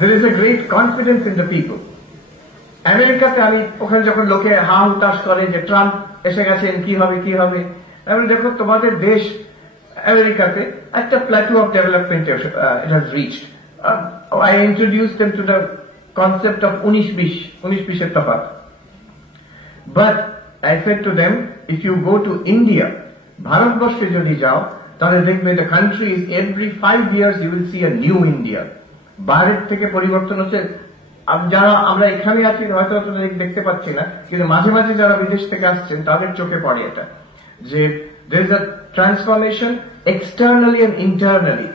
there is a great confidence in the people. আমেরিকাতে আমি ওখানে যখন লোকে হা হুতাশ করে যে ট্রাম্প এসে গেছেন, কি হবে কি হবে, আমি দেখো তোমাদের দেশ আমেরিকাতে একটা plateau of development it has reached. I introduced them to the concept of 19-20 এর তফাৎ. But I said to them, if you go to India, ভারতবর্ষে যদি যাও তাহলে দেখবে the country is every 5 years you will see a new India. বাইরের থেকে পরিবর্তন হচ্ছে। যারা আমরা এখানে আছি হয়তো দেখতে পাচ্ছি না, কিন্তু মাঝে মাঝে যারা বিদেশ থেকে আসছেন তাদের চোখে পড়ে এটা, যে there is a transformation externally and internally.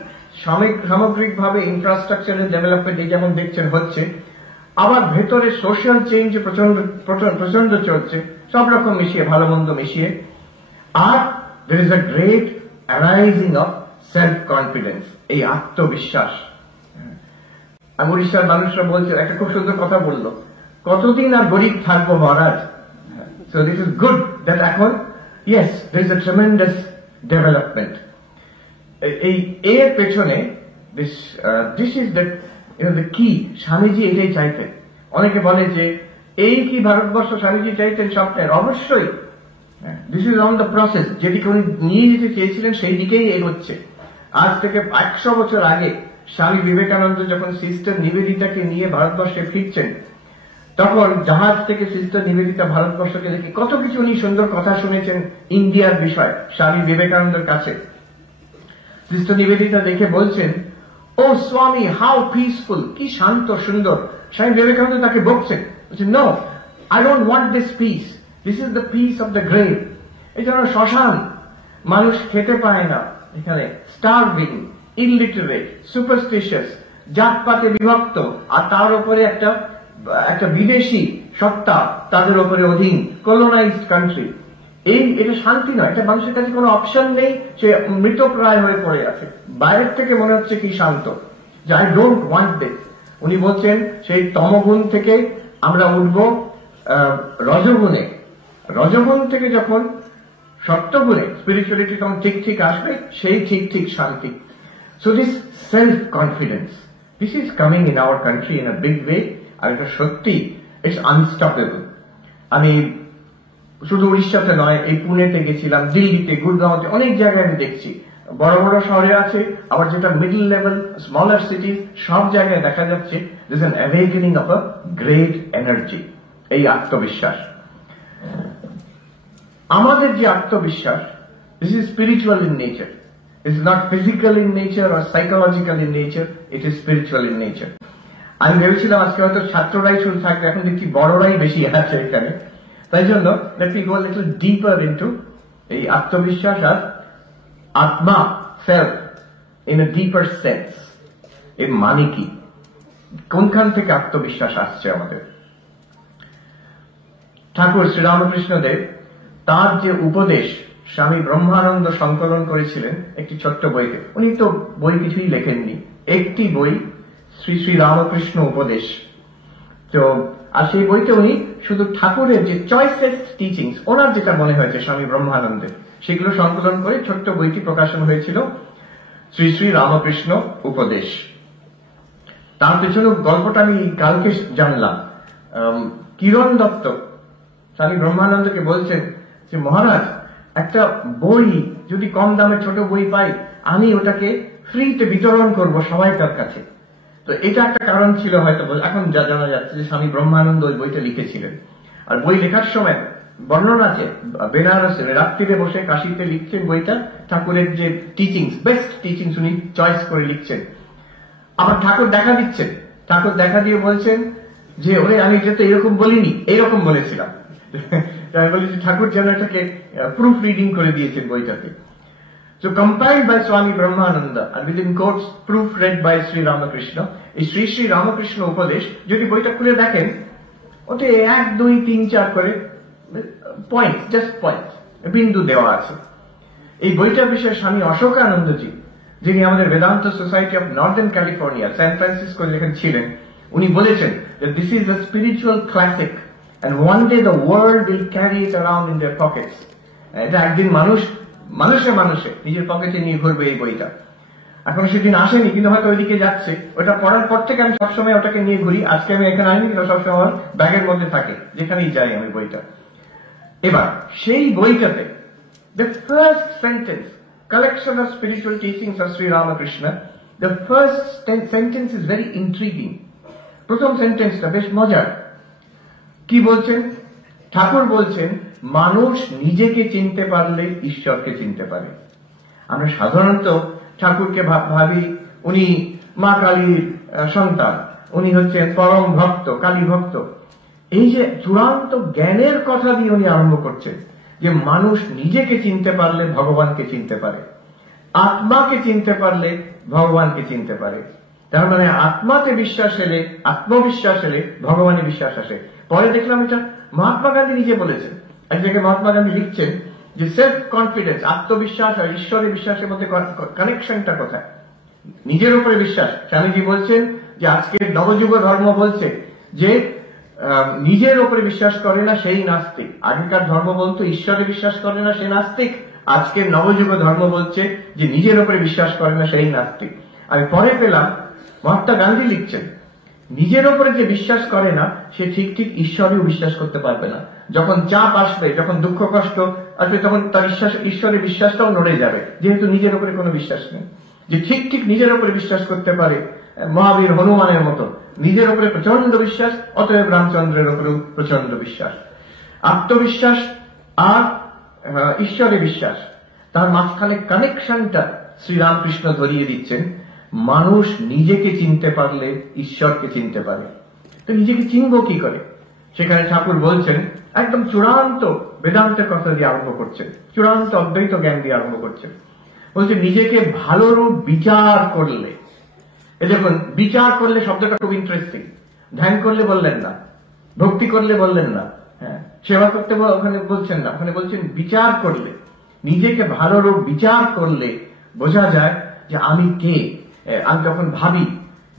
সামগ্রিকভাবে ইনফ্রাস্ট্রাকচারের ডেভেলপমেন্ট এই যেমন দেখছেন হচ্ছে, আবার ভেতরে সোশ্যাল চেঞ্জ প্রচন্ড চলছে, সব রকম মিশিয়ে, ভালো মন্দ মিশিয়ে। আর there is a great arising of self confidence, এই আত্মবিশ্বাস। উড়িষ্যার মানুষরা বলছে, একটা খুব সুন্দর কথা বললো, কতদিন আর গরিব থাকবো মহারাজ। So this is good that এখন yes there is a tremendous development. এই এর পেছনে this is the key. Swamiji এটাই চাইতেন। অনেকে বলে যে এই কি ভারতবর্ষ স্বামীজি চাইতেন স্বপ্নের? অবশ্যই this is on the process. যেদিকে উনি নিয়ে যেতে চেয়েছিলেন সেই দিকেই এগোচ্ছে। আজ থেকে 100 বছর আগে স্বামী বিবেকানন্দ যখন সিস্টার নিবেদিতাকে নিয়ে ভারতবর্ষে ফিরছেন, তখন জাহাজ থেকে সিস্টার নিবেদিতা ভারতবর্ষকে দেখে কত কিছু উনি সুন্দর কথা শুনেছেন ইন্ডিয়ার বিষয় স্বামী বিবেকানন্দের কাছে। সিস্টার নিবেদিতা দেখে বলছেন, ও স্বামী হাউ পিসফুল, কি শান্ত সুন্দর। স্বামী বিবেকানন্দ তাকে বকছেন, বলছেন no, I don't want this peace, this is the peace of the grave. এই জন্য শ্মশান, মানুষ খেতে পায় না এখানে, স্টারভিং, ইলিটারেট, সুপারস্টিশিয়াস, জাতপাতে বিভক্ত, আর তার উপরে একটা বিদেশি সত্তা তাদের উপরে অধীন, কলোনাইজড কান্ট্রি। এটা শান্তি নয়, এটা মানুষের কাছে কোনো অপশন নেই, সে মৃতপ্রায় হয়ে পড়ে আছে। বাইরের থেকে মনে হচ্ছে কি শান্ত, যে আই ডোন্ট ওয়ান্ট দিস। উনি বলছেন সেই তমগুণ থেকে আমরা উঠবো রজগুণে, রজগুণ থেকে যখন সত্যগুণে স্পিরিচুয়ালিটি তখন ঠিক ঠিক আসবে, সেই ঠিক ঠিক শান্তি। So this self confidence, this is coming in our country in a big way. আর এটা সত্যি ইটস আনস্টপেবল। আমি শুধু উড়িষ্যাতে নয়, এই পুনেতে গেছিলাম, দিল্লিতে, গুরগাঁওতে, অনেক জায়গায় আমি দেখছি। বড় বড় শহরে আছে, আবার যেটা মিডল লেভেল স্মলার সিটিজ, সব জায়গায় দেখা যাচ্ছে this an awakening of a great energy, এই আত্মবিশ্বাস। আমাদের যে আত্মবিশ্বাস, this is spiritual in nature, it's not physical in nature or psychological in nature, it is spiritual in nature. আমি ভেবেছিলাম আজকে হয়তো ছাত্ররাই শুরু থাকবে, এখন দেখছি বড়রাই বেশি আছে এখানে। তাই জন্য let me go a little deeper into এই আত্মবিশ্বাস আর আত্মা, self, in a deeper sense। এর মানে কি, কোনখান থেকে আত্মবিশ্বাস আসছে আমাদের? ঠাকুর শ্রীরামকৃষ্ণদেব তার যে উপদেশ স্বামী ব্রহ্মানন্দ সংকলন করেছিলেন একটি ছোট্ট বইতে। উনি তো বই কিছুই লেখেননি, একটি বই, শ্রী শ্রী রামকৃষ্ণ উপদেশ। তো আর সেই বইতে উনি শুধু ঠাকুরের যে চয়েসেস্ট টিচিংস, ওনার যেটা মনে হয়েছে স্বামী ব্রহ্মানন্দের, সেগুলো সংকলন করে ছোট্ট বইটি প্রকাশন হয়েছিল, শ্রী শ্রী রামকৃষ্ণ উপদেশ। তার পেছনে গল্পটা আমি কালকে জানলাম। কিরণ দত্ত স্বামী ব্রহ্মানন্দকে বলছেন যে মহারাজ, একটা বই যদি কম দামে ছোট বই পাই, আমি ওটাকে ফ্রিতে বিতরণ করব সবাইকার কাছে। তো এটা একটা কারণ ছিল হয়তো, এখন যা জানা যাচ্ছে যে স্বামী ব্রহ্মানন্দ ওই বইটা লিখেছিলেন। আর বই লেখার সময় বর্ণনা আছে, বেনারসে রাত্রিরে বসে কাশিতে লিখছেন বইটা, ঠাকুরের যে টিচিংস, বেস্ট টিচিংস উনি চয়েস করে লিখছেন। আবার ঠাকুর দেখা দিচ্ছেন, ঠাকুর দেখা দিয়ে বলছেন যে ওরে আমি যেটা এরকম বলিনি, এইরকম বলেছিলাম। আমি বলি যে ঠাকুর যেন এটাকে প্রুফ রিডিং করে দিয়েছেন বইটাকে। So compiled by Swami Brahmananda and within quotes proofread by Sri Ramakrishna, এই শ্রী শ্রী রামকৃষ্ণ উপদেশ যদি বইটা খুলে দেখেন, ওতে 1, 2, 3, 4 করে পয়েন্ট, জাস্ট পয়েন্ট, বিন্দু দেওয়া আছে। এই বইটার বিষয়ে স্বামী অশোকানন্দজি, যিনি আমাদের Vedanta society of northern California San Francisco যেখানে ছিলেন, উনি বলেছেন that this is a spiritual classic and one day the world will carry it around in their pockets. এটা একদিন মানুষে নিজের পকেটে নিয়ে ঘুরবে এই বইটা। এখনো সেদিন আসেনি, কিন্তু হয়তো ওইদিকে যাচ্ছে। ওটা পড়ার পর থেকে আমি সবসময় ওটাকে নিয়ে ঘুরি। আজকে আমি এখানে আইনি, কিন্তু সবসময় আমার ব্যাগের মধ্যে থাকে, যেখানেই যাই আমি বইটা। এবার সেই বইটাতে the first sentence, collection of spiritual teachings of Sri Ramakrishna, the first sentence is very intriguing. প্রথম সেন্টেন্সটা বেশ মজার। কি বলছেন? ঠাকুর বলছেন, মানুষ নিজেকে চিনতে পারলে ঈশ্বরকে চিনতে পারে। আমরা সাধারণত ঠাকুরকে ভাবি উনি মা কালীর সন্তান, উনি হচ্ছেন পরম ভক্ত, কালী ভক্ত। এই যে চূড়ান্ত জ্ঞানের কথা দিয়ে উনি আরম্ভ করছেন, যে মানুষ নিজেকে চিনতে পারলে ভগবানকে চিনতে পারে, আত্মাকে চিনতে পারলে ভগবানকে চিনতে পারে। তার মানে আত্মাতে বিশ্বাস এলে, আত্মবিশ্বাস এলে ভগবানে বিশ্বাস আসে। পরে দেখলাম এটা মহাত্মা গান্ধী নিজে বলেছেন। এক জায়গায় মহাত্মা গান্ধী লিখছেন যে সেলফ কনফিডেন্স, আত্মবিশ্বাস আর ঈশ্বরের বিশ্বাসের মধ্যে কানেকশনটা কোথায়? নিজের উপরে বিশ্বাস। স্বামীজি বলছেন যে আজকে নবযুগ ধর্ম বলছে যে নিজের উপরে বিশ্বাস করে না সেই নাস্তিক। আগেকার ধর্ম বলতো ঈশ্বরে বিশ্বাস করে না সে নাস্তিক। আজকে নবযুগ ধর্ম বলছে যে নিজের উপরে বিশ্বাস করে না সেই নাস্তিক। আমি পরে পেলাম মহাত্মা গান্ধী লিখছেন, নিজের উপরে যে বিশ্বাস করে না সে ঠিক ঠিক ঈশ্বরেও বিশ্বাস করতে পারবে না। যখন চাপ আসবে, যখন দুঃখ কষ্ট আসবে, তখন তার ঈশ্বরের বিশ্বাসটাও নড়ে যাবে, যেহেতু নিজের উপরে কোনো বিশ্বাস নেই। যে ঠিক ঠিক নিজের উপরে বিশ্বাস করতে পারে, মহাবীর হনুমানের মতো নিজের উপরে প্রচন্ড বিশ্বাস, অতএব রামচন্দ্রের উপরেও প্রচন্ড বিশ্বাস। আত্মবিশ্বাস আর ঈশ্বরে বিশ্বাস, তার মাঝখানে কানেকশনটা শ্রীরামকৃষ্ণ ধরিয়ে দিচ্ছেন। মানুষ নিজেকে চিনতে পারলে ঈশ্বরকে চিনতে পারে। তো নিজেকে চিনবো কি করে? সেখানে ঠাকুর বলছেন, একদম চূড়ান্ত বেদান্তের কথা দিয়ে আরম্ভ করছেন, চূড়ান্ত অদ্বৈত জ্ঞান দিয়ে আরম্ভ করছেন। বলছে নিজেকে ভালোরূপ বিচার করলে। এই দেখুন, বিচার করলে শব্দটা খুব ইন্টারেস্টিং। ধ্যান করলে বললেন না, ভক্তি করলে বললেন না, হ্যাঁ, সেবা করতে ওখানে বলছেন না, ওখানে বলছেন বিচার করলে। নিজেকে ভালোরূপ বিচার করলে বোঝা যায় যে আমি কে। আমি যখন ভাবি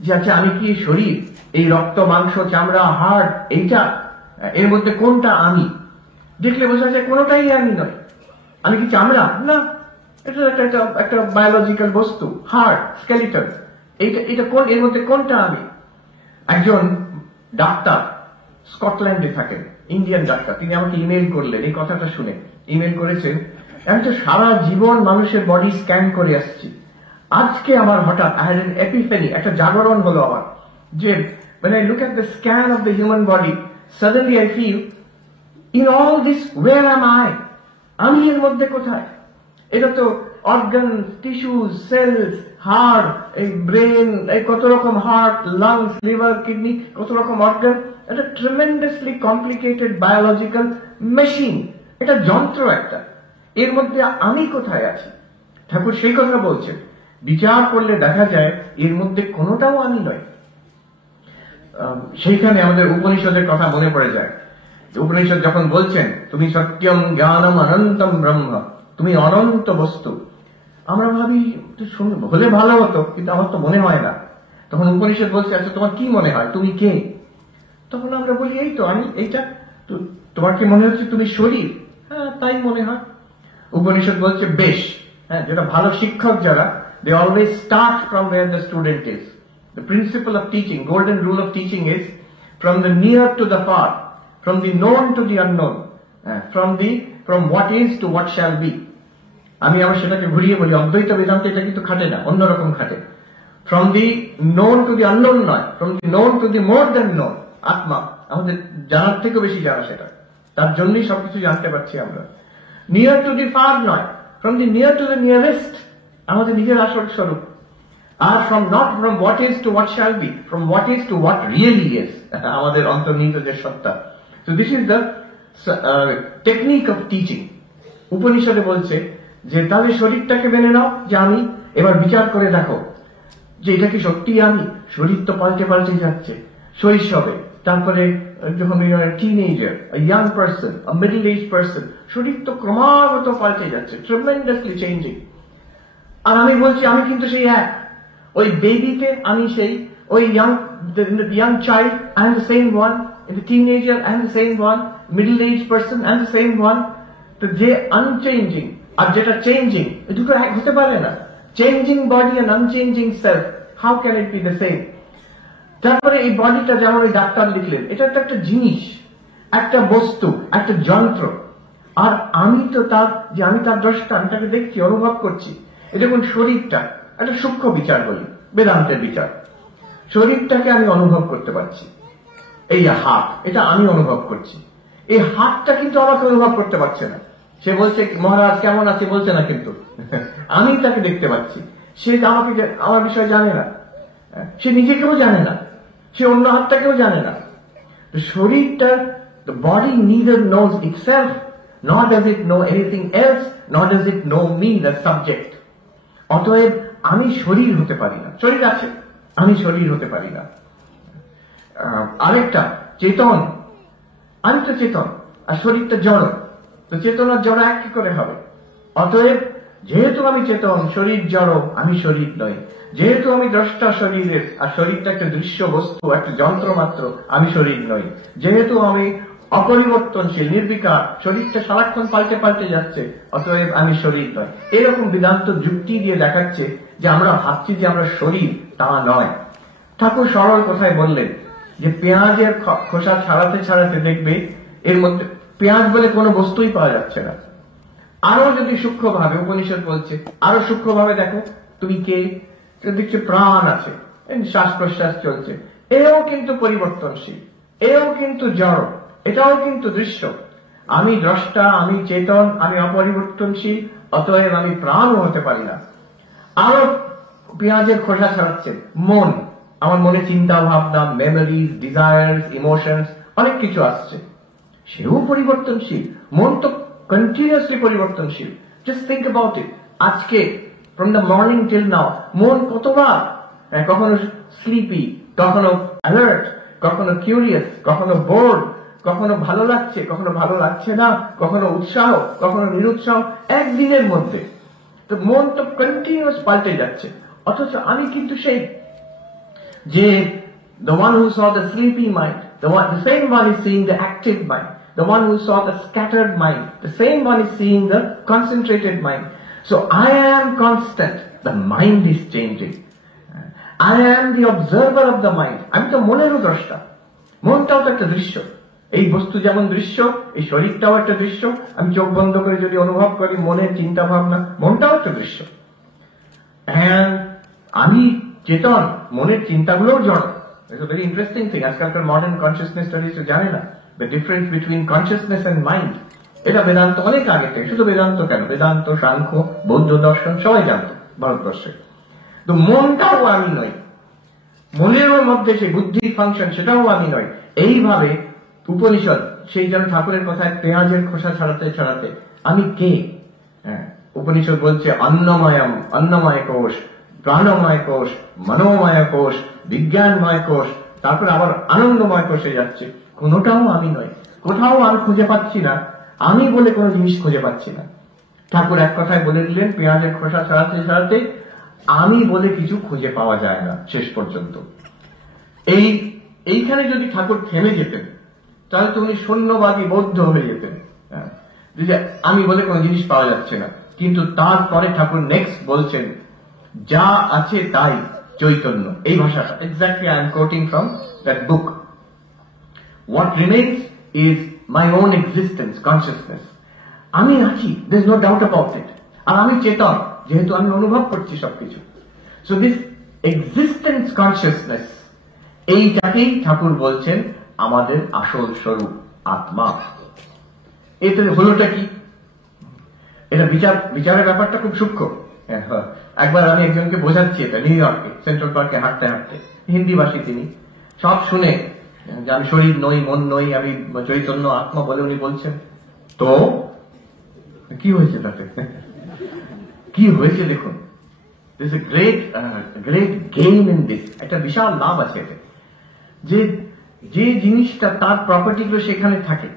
যে আচ্ছা আমি কি শরীর, এই রক্ত মাংস চামড়া হাড়, এইটা এর মধ্যে কোনটা আমি, দেখলে বোঝা যায় কোনোটাই আমি নয়। আমি কি চামড়া? না, এটা একটা বায়োলজিক্যাল বস্তু, হাড়, স্কেলিটন। এটা কোন, এর মধ্যে কোনটা আমি? একজন ডাক্তার স্কটল্যান্ডে থাকেন, ইন্ডিয়ান ডাক্তার, তিনি আমাকে ইমেল করলেন এই কথাটা শুনে। ইমেল করেছেন, আমি তো সারা জীবন মানুষের বডি স্ক্যান করে আসছি, আজকে আমার হঠাৎ I had an epiphany, একটা জাগরণ হলো আমার, যে when I look at the scan of the human body, suddenly I feel in all this where am I? আমি এর মধ্যে কোথায়? এটা তো অর্গান, টিস্যুজ, সেলস, হার্ট, এই ব্রেন, এই কত রকম হার্ট, লাংস, লিভার, কিডনি, কত রকম অর্গান, এটা ট্রেমেন্ডাসলি কমপ্লিকেটেড বায়োলজিক্যাল মেশিন, এটা যন্ত্র একটা। এর মধ্যে আমি কোথায় আছি? ঠাকুর সেই কথা বলছেন, বিচার করলে দেখা যায় এর মধ্যে কোনোটাও আমি নয়। সেইখানে আমাদের উপনিষদের কথা মনে পড়ে যায়। উপনিষদ যখন বলছেন তুমি সত্যম জ্ঞানম অনন্তম ব্রহ্ম, তুমি অনন্ত বস্তু, আমরা ভাবি হলে ভালো হতো, কিন্তু আমার তো মনে হয় না। তখন উপনিষদ বলছে আচ্ছা তোমার কি মনে হয়, তুমি কে? তখন আমরা বলি এই তো আমি, এইটা। তোমার কি মনে হচ্ছে তুমি শরীর? হ্যাঁ তাই মনে হয়। উপনিষদ বলছে বেশ, হ্যাঁ, যেটা ভালো শিক্ষক যারা, they always start from where the student is. The principle of teaching, golden rule of teaching is from the near to the far, from the known to the unknown, from what is to what shall be. আমি আবার সেটাকে ঘুরিয়ে বলি, অদ্বৈত বেদান্ত এটা কিন্তু খাটে না, অন্যরকম খাটে। From the known to the unknown নয়, from the known to the more than known, আত্মা আমাদের জানার থেকেও বেশি জানা, সেটা তার জন্যই সবকিছু জানতে পারছি আমরা। নিয়ার টু দি ফার নয়, from the near to the nearest, আমাদের নিজের আসল স্বরূপ। আর from what is to what shall be, from what is to what really is, আমাদের অন্তর্নিহিত যে সত্তা। So this is the technique of teaching. উপনিষদে বলছে যে তাহলে শরীরটাকে মেনে নাও যে আমি, এবার বিচার করে দেখো যে এটা কি সত্যি আমি। শরীর তো পাল্টে পাল্টে যাচ্ছে, শৈশবে, তারপরে যখন teenager, young person, middle age person, শরীর তো ক্রমাগত পাল্টে যাচ্ছে, ট্রেমেন্ডাসলি চেঞ্জিং। আর আমি বলছি আমি কিন্তু সেই এক, ওই বেবিতে আমি সেই, ওই young child I am the same one, in the teenager I am the same one, middle age person I am the same one. তো যে আনচেঞ্জিং আর যেটা চেঞ্জিং, এই দুটো এক হতে পারে না। Changing body and আনচেঞ্জিং self, how can it be the same? তারপরে এই বডিটা যেমন ওই ডাক্তার লিখলেন, এটা তো একটা জিনিস, একটা বস্তু, একটা যন্ত্র, আর আমি তো তার যে আমি তার দ্রষ্টা, আমি তাকে দেখছি, অনুভব করছি। এটা কোন শরীরটা একটা সূক্ষ্ম বিচার বলি, বেদান্তের বিচার। শরীরটাকে আমি অনুভব করতে পারছি। এই হাত, এটা আমি অনুভব করছি। এই হাতটা কিন্তু আমাকে অনুভব করতে পারছে না। সে বলছে মহারাজ কেমন আছে বলছে না, কিন্তু আমি তাকে দেখতে পাচ্ছি। সে আমাকে আমার বিষয়ে জানে না, সে নিজেকেও জানে না, সে অন্য হাতটাকেও জানে না। শরীরটা, the body neither knows itself, nor does it know anything else, nor does it know me, the subject. অতএব আমি শরীর হতে পারি না। শরীর আছে, আমি শরীর হতে পারি না। আরেকটা চেতন, আমি তো চেতন, আর শরীরটা জড়। তো চেতন আর জড় এক কি করে হবে? অতএব যেহেতু আমি চেতন, শরীর জড়, আমি শরীর নই। যেহেতু আমি দ্রষ্টা শরীরের, আর শরীরটা একটা দৃশ্য বস্তু, একটা যন্ত্র মাত্র, আমি শরীর নই। যেহেতু আমি অপরিবর্তনশীল, নির্বিকার, শরীরটা সারাক্ষণ পাল্টে পাল্টে যাচ্ছে, অতএব আমি শরীর নয়। এরকম বেদান্ত যুক্তি দিয়ে দেখাচ্ছে যে আমরা ভাবছি যে আমরা শরীর, তা নয়। ঠাকুর সরল কথায় বললেন যে পেঁয়াজের খোসা ছাড়াতে ছাড়াতে দেখবে এর মধ্যে পেঁয়াজ বলে কোনো বস্তুই পাওয়া যাচ্ছে না। আরো যদি সূক্ষ্মভাবে, উপনিষদ বলছে আরো সূক্ষ্মভাবে দেখো, তুমি কে? দেখছো প্রাণ আছে, শ্বাস প্রশ্বাস চলছে, এও কিন্তু পরিবর্তনশীল, এও কিন্তু জড়, এটাও কিন্তু দৃশ্য। আমি দ্রষ্টা, আমি চেতন, আমি অপরিবর্তনশীল, অতএব আমি প্রাণও হতে পারি না। আরো পেঁয়াজের খোসা ছাড়াচ্ছে মন, আমার মনে চিন্তা ভাবনা, মেমোরিজ, ডিজায়ার্স, ইমোশনস, অনেক কিছু আসছে, সেও পরিবর্তনশীল। মন তো কন্টিনিউয়াসলি পরিবর্তনশীল। Just think about it. আজকে from the morning till now মন কতবার, কখনো স্লিপি, কখনো অ্যালার্ট, কখনো কিউরিয়াস, কখনো বোর্ড, কখনো ভালো লাগছে, কখনো ভালো লাগছে না, কখনো উৎসাহ, কখনো নিরুৎসাহ, একদিনের মধ্যে। তো মন তো কন্টিনিউয়াস পাল্টে যাচ্ছে। অথচ আমি কিন্তু সেই যে the one who saw the sleepy mind, the same one is seeing the active mind. The one who saw the scattered mind, the same one is seeing the concentrated mind. So I am constant, the mind is changing. I am the observer of the mind. আমি তো মনেরও দ্রষ্টা। মনটাও তো একটা দৃশ্য। এই বস্তু যেমন দৃশ্য, এই শরীরটাও একটা দৃশ্য। আমি চোখ বন্ধ করে যদি অনুভব করি মনের চিন্তা ভাবনা, মনটাও একটা দৃশ্য। আমি চেতন, মনের চিন্তাগুলোও জড়। It's a very interesting thing. আজকালকার মডার্ন কনসিয়াসনেস স্টাডিজ তো জানে না the difference between consciousness and mind. এটা বেদান্ত অনেক আগে থেকে, শুধু বেদান্ত কেন, বেদান্ত, সাংখ্য, বৌদ্ধ দর্শন সবাই জানত ভারতবর্ষে। তো মনটাও আমি নই, মনের মধ্যে সেই বুদ্ধির ফাংশন, সেটাও আমি নই। এইভাবে উপনিষদ সেই যেন ঠাকুরের কথায় পেঁয়াজের খোসা ছাড়াতে ছাড়াতে আমি কে? উপনিষদ বলছে অন্নময়ম, অন্নময় কোষ, প্রাণময় কোষ, মনোময় কোষ, বিজ্ঞানময় কোষ, তারপর আবার আনন্দময় কোষে যাচ্ছে। কোনোটাও আমি নই, কোথাও আমি খুঁজে পাচ্ছি না, আমি বলে কোনো জিনিস খুঁজে পাচ্ছি না। ঠাকুর এক কথায় বলে দিলেন, পেঁয়াজের খোসা ছাড়াতে ছাড়াতে আমি বলে কিছু খুঁজে পাওয়া যায় না শেষ পর্যন্ত। এইখানে যদি ঠাকুর থেমে যেতেন তাহলে তো উনি শূন্যবাদী বৌদ্ধ হয়ে যেতেন, যে আমি বলে কোনো জিনিস পাওয়া যাচ্ছে না। কিন্তু তারপরে ঠাকুর নেক্সট বলছেন যা আছে তাই চৈতন্য, এই ভাষাটা exactly I am coating from that book. What remains is my own existence, consciousness. আমি আছি, there is no doubt about it. আর আমি চেতন, যেহেতু আমি অনুভব করছি সবকিছু। So this existence consciousness, এইটাকেই ঠাকুর বলছেন আমাদের আসল স্বরূপ, আত্মা। এতে হলোটা কি? এটা বিচারের ব্যাপারটা খুব সূক্ষ্ম। একবার আমি একজনকে বোঝাচ্ছি এটা, নিউ ইয়র্কে সেন্ট্রাল পার্কে হাঁটতে হাঁটতে, হিন্দিভাষী তিনি, সব শুনে যে আমি শরীর নই, মন নই, আমি চৈতন্য আত্মা বলে উনি বলছেন। তো কি হয়েছে তাতে? কি হয়েছে দেখুন, this a great gain in this. একটা বিশাল লাভ আছে এতে, যে জিনিসটা তার প্রপার্টি গুলো সেখানে থাকে।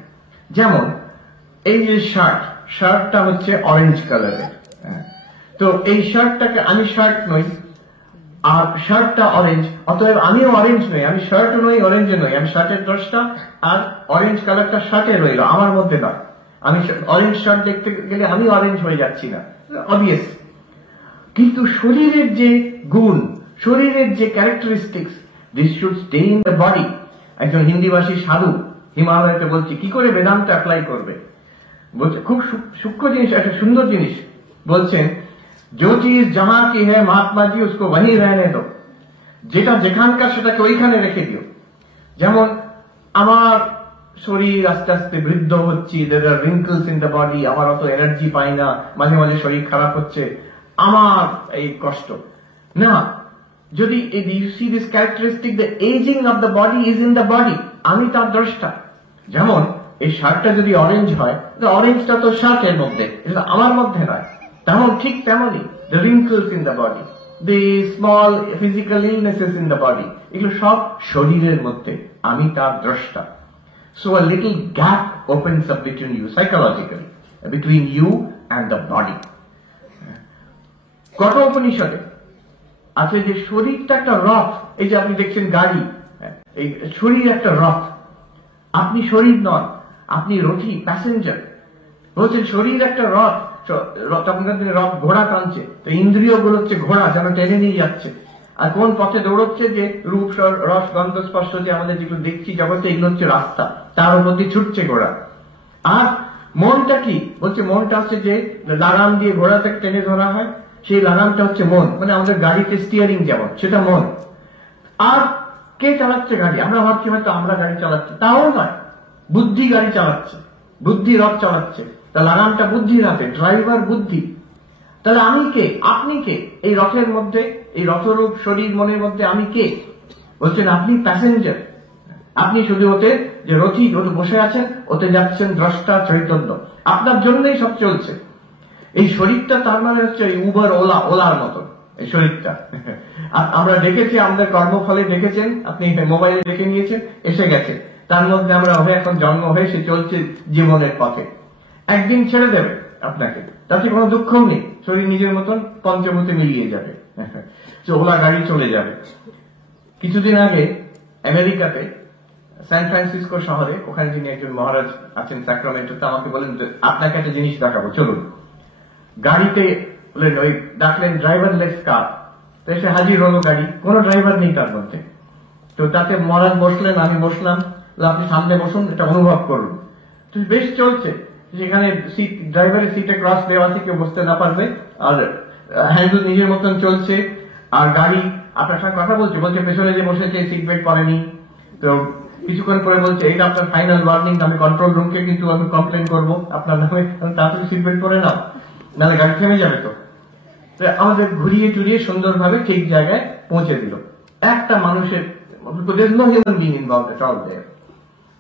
যেমন এই যে শার্টটা হচ্ছে অরেঞ্জ কালারের, তো এই শার্টটাকে, আমি শার্ট নই আর শার্টটা অরেঞ্জ, অতএব আমিও অরেঞ্জ নই, আমি শার্টও নই, অরেঞ্জও নই, আমি শার্টের দ্রষ্টা, আর অরেঞ্জ কালারটা শার্টে রইল, আমার মধ্যে নয়। আমি অরেঞ্জ শার্ট দেখতে গেলে আমি অরেঞ্জ হয়ে যাচ্ছি না, অবভিয়াস। কিন্তু শরীরের যে গুণ, শরীরের যে characteristics, this should stay in the body. একজন হিন্দিভাষী সাধু হিমালয়তে বলছে কি করে বেদান্ত অ্যাপ্লাই করবে, বলছে খুব সূক্ষ্ম জিনিস, একটা সুন্দর জিনিস বলছেন, जो चीज जहां की है महात्मा जी उसको वहीं रहने दो, যেটা যেখানকার সেটাকে ওইখানে রেখে দিও। যেমন আমার শরীর আস্তে আস্তে বৃদ্ধ হচ্ছে, there are wrinkles in the body, আমার অত এনার্জি পাই না, মাঝে মাঝে শরীর খারাপ হচ্ছে, আমার এই কষ্ট না। যদি you see this characteristic, the aging of the body is in the body, আমি তার দ্রষ্টা। যেমন এই শার্টটা যদি অরেঞ্জ হয়, অরেঞ্জটা তো শার্টের মধ্যে, এটা আমার মধ্যে নয়। তেমন ঠিক তেমনই the wrinkles in the body, the small physical illnesses in the body, এগুলো সব শরীরের মধ্যে, আমি তার দ্রষ্টা। So a little gap opens up between you psychologically, between you and the body. কত উপনিষদে আছে যে শরীরটা একটা রথ। এই যে আপনি দেখছেন গাড়ি, এই শরীর একটা রথ, আপনি শরীর নন, আপনি রথী, প্যাসেঞ্জার। বলছেন শরীর একটা রথ, তখনকার দিনে রথ ঘোড়া টানছে, তো ইন্দ্রিয় গুলো হচ্ছে ঘোড়া, যেন টেনে নিয়ে যাচ্ছে। আর কোন পথে দৌড়চ্ছে, যে রূপ রস গন্ধ স্পর্শ যে আমাদের যেগুলো দেখছি জগতে, এগুলো হচ্ছে রাস্তা, তার উপর দিয়ে ছুটছে ঘোড়া। আর মনটা কি বলছে, মনটা হচ্ছে যে লাগাম দিয়ে ঘোড়াতে টেনে ধরা হয়, সেই লাগামটা হচ্ছে মন, মানে আমাদের গাড়িতে স্টিয়ারিং যেমন, সেটা মন। আর কে চালাচ্ছে গাড়ি? আমরা ভাবছি হয়তো আমরা গাড়ি চালাচ্ছি, তাও নয়, বুদ্ধি গাড়ি চালাচ্ছে, বুদ্ধি রথ চালাচ্ছে। তা লাগামটা বুদ্ধির হাতে, ড্রাইভার বুদ্ধি। তাহলে আমি কে, আপনি কে এই রথের মধ্যে, এই রথরূপ শরীর মনের মধ্যে আমি কে? বলছেন আপনি প্যাসেঞ্জার, আপনি শুধু ওতে যে রথী, ওতে বসে আছেন, ওতে যাচ্ছেন দ্রষ্টা চৈতন্য, আপনার জন্যই সব চলছে। এই শরীরটা তার মানে হচ্ছে উবার ওলা, ওলার মতন এই শরীরটা। আমরা দেখেছি, আমাদের কর্মফলে দেখেছেন, আপনি মোবাইলে দেখে নিয়েছেন, এসে গেছে, তার মধ্যে আমরা এখন জন্ম হয়ে সে চলছে জীবনের পথে। একদিন ছেড়ে দেবে আপনাকে, তাতে কোনো দুঃখও নেই, শরীর নিজের মতন পঞ্চভূতে মিলিয়ে যাবে, ওলা গাড়ি চলে যাবে। কিছুদিন আগে আমেরিকাতে সান ফ্রান্সিসকো শহরে, ওখানে যিনি একজন মহারাজ আছেন স্যাক্রামেন্টোতে, আমাকে বলেন আপনাকে একটা জিনিস দেখাবো, চলুন। গাড়িতে বললেন, ওই ডাকলেন ড্রাইভারলেস কার, তো এসে হাজির হলো গাড়ি, কোনো ড্রাইভার নেই তার মধ্যে। তো তাতে মহারাজ বসলেন, আমি বসলাম, আপনি সামনে বসুন, এটা অনুভব করুন। তো বেশ চলছে, সেখানে সিট, ড্রাইভারের সিটে ক্রস দেওয়া আছে, কেউ বসতে না পারবে, আর হ্যান্ডেল নিজের মতন চলছে, আর গাড়ি আপনার সঙ্গে কথা বলছে, বলছে পেছনে যে বসেছে সিট বেল্ট পরেনি। তো কিছুক্ষণ পরে বলছে এইটা আপনার ফাইনাল ওয়ার্নিং, আমি কন্ট্রোল রুমকে কিন্তু আমি কমপ্লেন করবো আপনার নামে, তাড়াতাড়ি সিট বেল্ট পরে নাও, নাহলে গাড়ি থেমে যাবে। তো আমাদের ঘুরিয়ে টুরিয়ে সুন্দরভাবে ঠিক জায়গায় পৌঁছে দিল। একটা মানুষের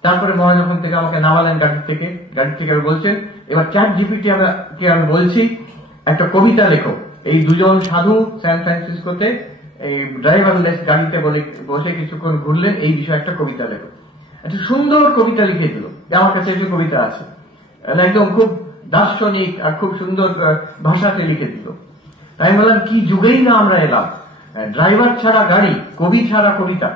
তারপরে মহারাজ যখন থেকে আমাকে নামালেন গাড়ি থেকে বলছেন, এবার চ্যাট জিপিটি আমি বলছি একটা কবিতা লেখো। এই দুজন সাধু স্যান ফ্রান্সিসকোতে এই ড্রাইভারলেস গাড়িতে বসে কিছুক্ষণ ঘুরলেন, এই বিষয়ে একটা কবিতা লেখো। একটা সুন্দর কবিতা লিখে দিল, আমার কাছে একটা কবিতা আছে, একদম খুব দার্শনিক আর খুব সুন্দর ভাষাতে লিখে দিল। তাই বললাম কি যুগেই না আমরা এলাম, ড্রাইভার ছাড়া গাড়ি, কবি ছাড়া কবিতা।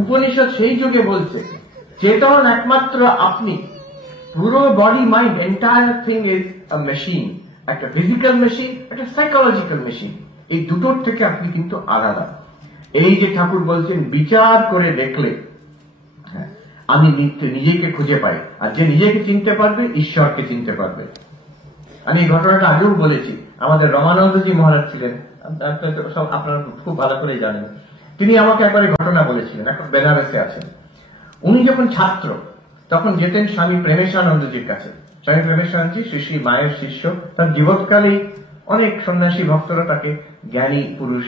উপনিষদ সেই যুগে বলছে চেতন একমাত্র আপনি, পুরো body mind entire thing is a machine, একটা ফিজিক্যাল মেশিন, একটা সাইকোলজিক্যাল মেশিন, এই দুটোর থেকে আপনি কিন্তু আলাদা। এই যে ঠাকুর বলছেন বিচার করে দেখলে আমি নিজেকে খুঁজে পাই, আর যে নিজেকে চিনতে পারবে ঈশ্বরকে চিনতে পারবে। আমি এই ঘটনাটা আগেও বলেছি, আমাদের রমানন্দজি মহারাজ ছিলেন, সব আপনারা খুব ভালো করে জানেন, তিনি আমাকে একবার ঘটনা বলেছিলেন, এখন বেনারসে আছেন। উনি যখন ছাত্র তখন যেতেন স্বামী প্রেমেশানন্দজির কাছে। স্বামী প্রেমেশানন্দজি শ্রী শ্রী মায়ের শিষ্য, তার জীবৎকালেই অনেক সন্ন্যাসী ভক্তরা তাকে জ্ঞানী পুরুষ,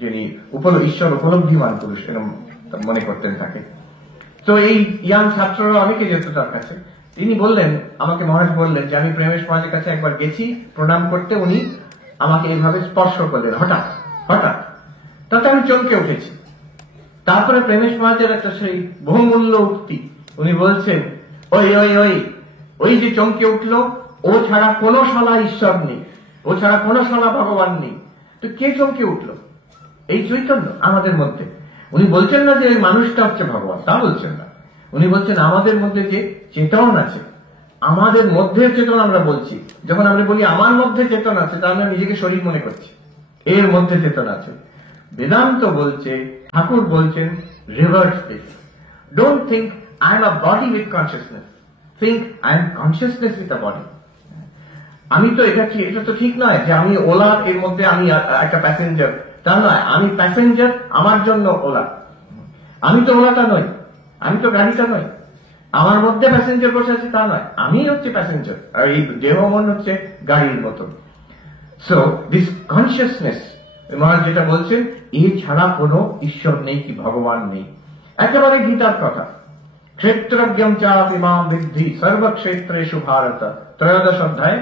যিনি ঈশ্বর উপলব্ধিমান পুরুষ এরকম মনে করতেন তাকে। তো এই ইয়াং ছাত্ররা অনেকে যেত তার কাছে। তিনি বললেন, আমাকে মহারাজ বললেন যে আমি প্রেমেশ মহারাজের কাছে একবার গেছি প্রণাম করতে, উনি আমাকে এইভাবে স্পর্শ করলেন হঠাৎ হঠাৎ, তাতে আমি চমকে উঠেছি। তারপরে প্রেমেশ মহারাজের একটা সেই বহুমূল্য উক্তি, উনি বলছেন ওই ওই ওই ওই যে চমকে উঠলো, ও ছাড়া কোনো শালা ঈশ্বর নেই, ও ছাড়া কোনো শালা ভগবান নেই। তো কে চমকে উঠলো? এই চৈতন্য আমাদের মধ্যে। উনি বলছেন না যে এই মানুষটা হচ্ছে ভগবান, তা বলছেন না, উনি বলছেন আমাদের মধ্যে যে চেতন আছে, আমাদের মধ্যে চেতনা আমরা বলছি, যখন আমরা বলি আমার মধ্যে চেতনা আছে, তাহলে আমরা নিজেকে শরীর মনে করছি, এর মধ্যে চেতনা আছে। বেদান্ত বলছে, ঠাকুর বলছেন, reverse this. Don't think I am a body with consciousness, think I am consciousness with a body. আমি তো এটা তো ঠিক নয় যে আমি ওলা, এর মধ্যে আমি একটা প্যাসেঞ্জার, তা নয়। আমি প্যাসেঞ্জার, আমার জন্য ওলা। আমি তো ওলাটা নই, আমি তো গাড়িটা নই। আমার মধ্যে প্যাসেঞ্জার বসে আছে তা নয়, আমি হচ্ছে প্যাসেঞ্জার, আর এই দেহ মন হচ্ছে গাড়ির মতো। সো দিস কনসিয়াসনেস, মহারাজ যেটা বলছেন, এ ছাড়া কোনো ঈশ্বর নেই কি ভগবান নেই। একেবারে গীতার কথা, ক্ষেত্রজ্ঞম চাপিমাম বিদ্ধি সর্বক্ষেত্রেষু ভারত, 13 অধ্যায়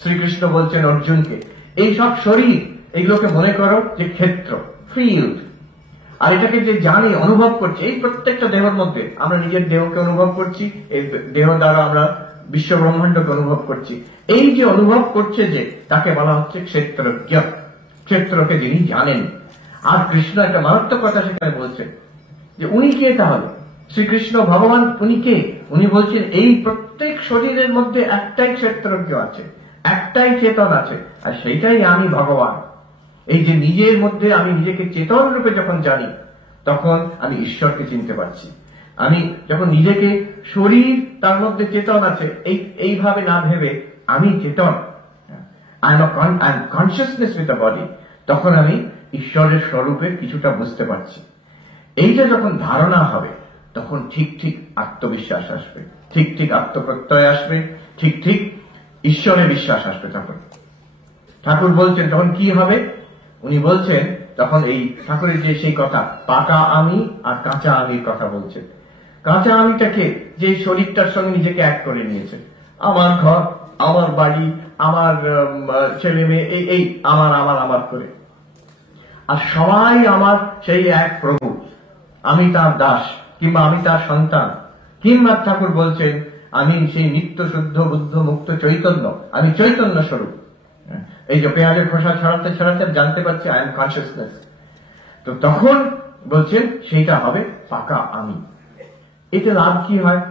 শ্রীকৃষ্ণ বলছেন অর্জুনকে, এই সব শরীর, এইগুলোকে মনে করো যে ক্ষেত্র, ফিল্ড। আর এটাকে যে জানি, অনুভব করছি, এই প্রত্যেকটা দেহের মধ্যে আমরা নিজের দেহকে অনুভব করছি, এই দেহ দ্বারা আমরা বিশ্ব ব্রহ্মাণ্ডকে অনুভব করছি। এই যে অনুভব করছে যে, তাকে বলা হচ্ছে ক্ষেত্রজ্ঞ, ক্ষেত্রকে যিনি জানেন। আর কৃষ্ণ একটা মারাত্মক কথা সেখানে বলছেন যে উনি কে, তাহলে শ্রীকৃষ্ণ ভগবান উনি কে? উনি বলছেন এই প্রত্যেক শরীরের মধ্যে একটাই ক্ষেত্রজ্ঞ আছে, একটাই চেতন আছে, আর সেইটাই আমি ভগবান। এই যে নিজের মধ্যে আমি নিজেকে চেতন রূপে যখন জানি, তখন আমি ঈশ্বরকে চিনতে পারছি। আমি যখন নিজেকে শরীর, তার মধ্যে চেতন আছে, এইভাবে না ভেবে আমি চেতন, I am consciousness with the body, তখন আমি ঈশ্বরের স্বরূপে কিছুটা বুঝতে পারছি। এইটা যখন ধারণা হবে, তখন ঠিক ঠিক আত্মবিশ্বাস আসবে, ঠিক ঠিক আত্মপ্রত্যয় আসবে, ঠিক ঠিক ঈশ্বরে বিশ্বাস আসবে। তখন ঠাকুর বলছেন তখন কি হবে, উনি বলছেন তখন এই ঠাকুরের যে সেই কথা, পাকা আমি আর কাঁচা আমির কথা বলছেন। কাঁচা আমিটাকে, যে শরীরটার সঙ্গে নিজেকে এক করে নিয়েছে, আমার ঘর, আমার বাড়ি, আমার ছেলে মেয়ে, এই আমার আমার আমার করে, আর সবাই আমার সেই এক প্রভু, আমি তার দাস, কিংবা আমি তার সন্তান, কিংবা ঠাকুর বলছেন আমি সেই নিত্য শুদ্ধ বুদ্ধ মুক্ত চৈতন্য, আমি চৈতন্য স্বরূপ। এই যে পেঁয়াজের খোসা ছড়াতে ছড়াতে জানতে পারছি আই এম কনসিয়াসনেস। তো তখন বলছেন সেইটা হবে পাকা আমি। এতে লাভ কি হয়?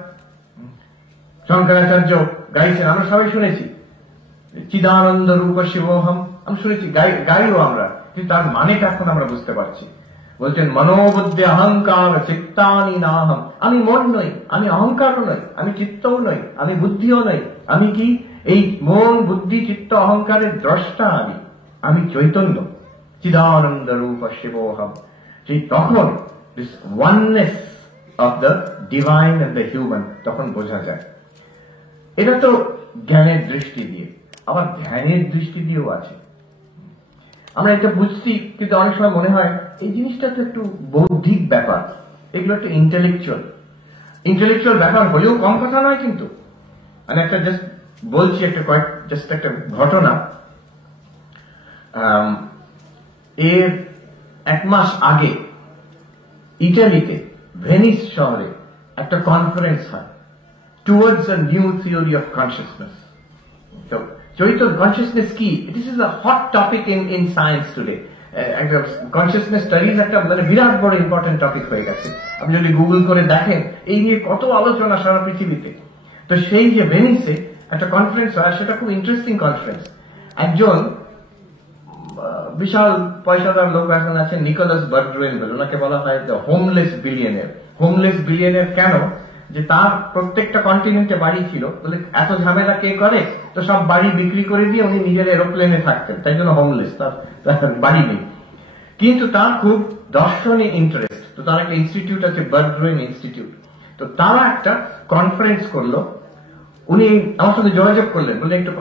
শঙ্করাচার্য গাইছেন, আমরা সবাই শুনেছি, চিদানন্দ রূপ শিবহম, আমি শুনেছি, গাইও আমরা, কিন্তু তার মানেটা এখন আমরা বুঝতে পারছি। বলছেন মনোবুদ্ধি অহংকার চিত্তানি নাহম, আমি মন নই, আমি অহংকারও নই, আমি চিত্তও নই, আমি বুদ্ধিও নই, আমি কি এই মন বুদ্ধি চিত্ত অহংকারের দ্রষ্টা, আমি চৈতন্য, চিদানন্দ রূপ শিবহম। সেই তখন this oneness of the divine and the human তখন বোঝা যায়। এটা তো জ্ঞানের দৃষ্টি দিয়ে, আবার ধ্যানের দৃষ্টি দিয়েও আছে। আমরা এটা বুঝছি, কিন্তু অনেক সময় মনে হয় এই জিনিসটা তো একটু বৌদ্ধিক ব্যাপার, এগুলো একটা ইন্টেলেকচুয়াল ব্যাপার হলেও কম কথা নয়। কিন্তু আমি একটা জাস্ট বলছি, একটা ঘটনা। এর 1 মাস আগে ইটালিতে ভেনিস শহরে একটা কনফারেন্স হয়, towards a new theory of consciousness. তো চৈতন্য কনসিয়াসনেস কি, this is a hot topic in science today. একটা কনসিয়াসনেস স্টাডিজ একটা মানে বিরাট বড় ইম্পর্টেন্ট টপিক হয়ে গেছে। আপনি যদি গুগল করে দেখেন, এই নিয়ে কত আলোচনা সারা পৃথিবীতে। তো সেই যে ভেনিসে একটা কনফারেন্স হয়, সেটা খুব ইন্টারেস্টিং কনফারেন্স। একজন বিশাল পয়সাদার লোক এখন আছেন, নিকোলাস বার্ডউইন বলে, ওনাকে বলা হয় the homeless billionaire. Homeless billionaire কেন? যে তার প্রত্যেকটা কন্টিনেন্টে বাড়ি ছিল, বলে এত ঝামেলা কে করে, তো সব বাড়ি বিক্রি করে দিয়ে উনি নিজের এরোপ্লেনে থাকতেন, তাই জন্য হোমলেস, তার বাড়ি নেই। কিন্তু তার খুব দর্শনে ইন্টারেস্ট, তো তার একটা ইনস্টিটিউট আছে, বার্ডউইন ইনস্টিটিউট। তো তারা একটা কনফারেন্স করলো, উনি আমার সঙ্গে যোগাযোগ করলেন, বললেন একটু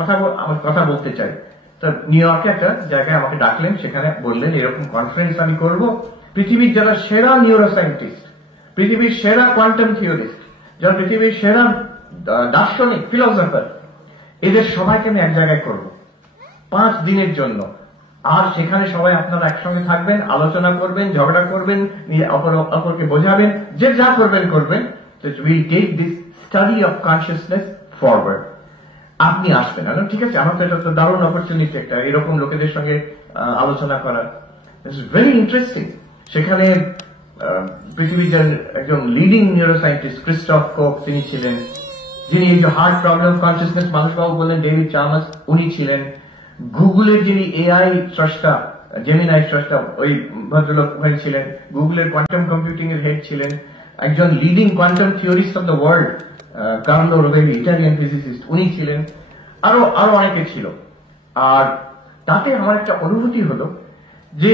আমার কথা বলতে চাই। তো নিউ ইয়র্কে একটা জায়গায় আমাকে ডাকলেন, সেখানে বললেন এরকম কনফারেন্স আমি করব, পৃথিবীর যারা সেরা নিউরোসায়েন্টিস্ট, পৃথিবীর সেরা কোয়ান্টাম থিওরিস্ট, যারা পৃথিবীর সেরা দার্শনিক ফিলোসফার, এদের সবাইকে আমি এক জায়গায় করব 5 দিনের জন্য। আর সেখানে সবাই আপনারা একসঙ্গে থাকবেন, আলোচনা করবেন, ঝগড়া করবেন, অপরকে বোঝাবেন, যে যা করবেন। So we take this study of consciousness forward. আপনি আসবেন। ঠিক আছে, আমার তো এটা তো দারুণ অপরচুনিটি একটা, এরকম লোকেদের সঙ্গে আলোচনা করার। It's very interesting. সেখানে পৃথিবীর একজন লিডিং নিউরোসায়েন্টিস্ট ক্রিস্টফ কোক তিনি ছিলেন, যিনি এই যে হার্ট প্রবলেম কনসিয়াসনেস মানুষবাবু বললেন ডেভিড চার্মাস, উনি ছিলেন। গুগলের যিনি এআই স্রষ্টা, জেমিনাই স্রষ্টা, ওই ভদ্রলোক ওখানে ছিলেন। গুগলের কোয়ান্টাম কম্পিউটিং এর হেড ছিলেন একজন leading quantum theorist of the world, Carlo রোবেলি, ইটালিয়ান ফিজিসিস্ট, উনি ছিলেন। আরো অনেকে ছিল। আর তাতে আমার একটা অনুভূতি হলো যে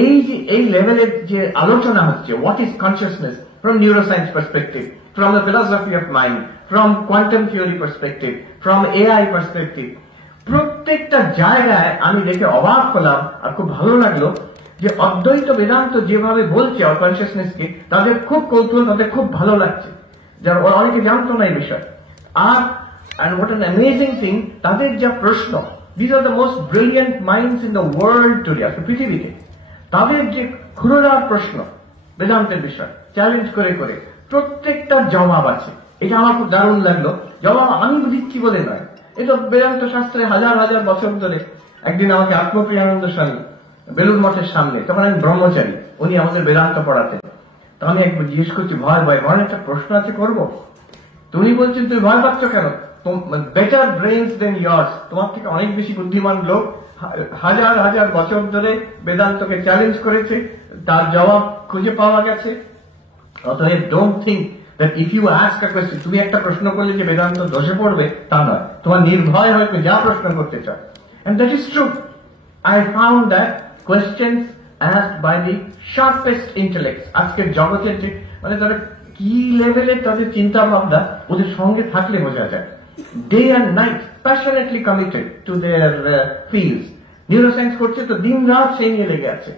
এই লেভেলের যে আলোচনা হচ্ছে, what is consciousness from neuroscience perspective, from the philosophy of mind, from quantum theory perspective, from AI perspective, প্রত্যেকটা জায়গায় আমি দেখে অবাক হলাম আর খুব ভালো লাগলো যে অদ্বৈত বেদান্ত যেভাবে বলছে কনসিয়াসনেসকে, তাদের খুব কৌতূহল, তাদের খুব ভালো লাগছে, যারা অনেকে জানতো না এই বিষয়। আর and what an amazing thing, তাদের যা প্রশ্ন, these are the most brilliant minds in the world today, আজকে পৃথিবীতে, তাদের যে ক্ষুরধার প্রশ্ন বেদান্তের বিষয় চ্যালেঞ্জ করে করে প্রত্যেকটা জবাব আছে। এটা আমার খুব দারুণ লাগলো। জবাব আমি দিচ্ছি বলে নয়, এটা বেদান্ত শাস্ত্রে হাজার হাজার বছর ধরে। একদিন আমাকে আত্মপ্রিয়ানন্দ স্বামী বেলুর মঠের সামনে, তখন আমি ব্রহ্মচারী, উনি আমাদের বেদান্ত পড়াতেন। তো আমি একবার জিজ্ঞেস করছি, ভয় একটা প্রশ্ন আছে করবো? তুমি বলছেন তুমি ভয় পাচ্ছ কেন? বেটার ব্রেনস দেন ইয়ার্স, তোমার থেকে অনেক বেশি বুদ্ধিমান লোক হাজার হাজার বছর ধরে বেদান্তকে চ্যালেঞ্জ করেছে, তার জবাব খুঁজে পাওয়া গেছে। অতএব don't think that if you ask a question, তুমি একটা প্রশ্ন করলে যে বেদান্ত দোষে পড়বে তা নয়, তোমার নির্ভয় হয়ে যা প্রশ্ন করতে চায়। And that is true. I found that questions asked by the sharpest intellects, আজকের জগতের যে মানে তারা কি লেভেলের তাদের চিন্তা ভাবনা, ওদের সঙ্গে থাকলে বোঝা যায়। Day and night passionately committed to their fields. Neuroscience করছে তো দিন রাত সেই নিয়ে লেগে আছে।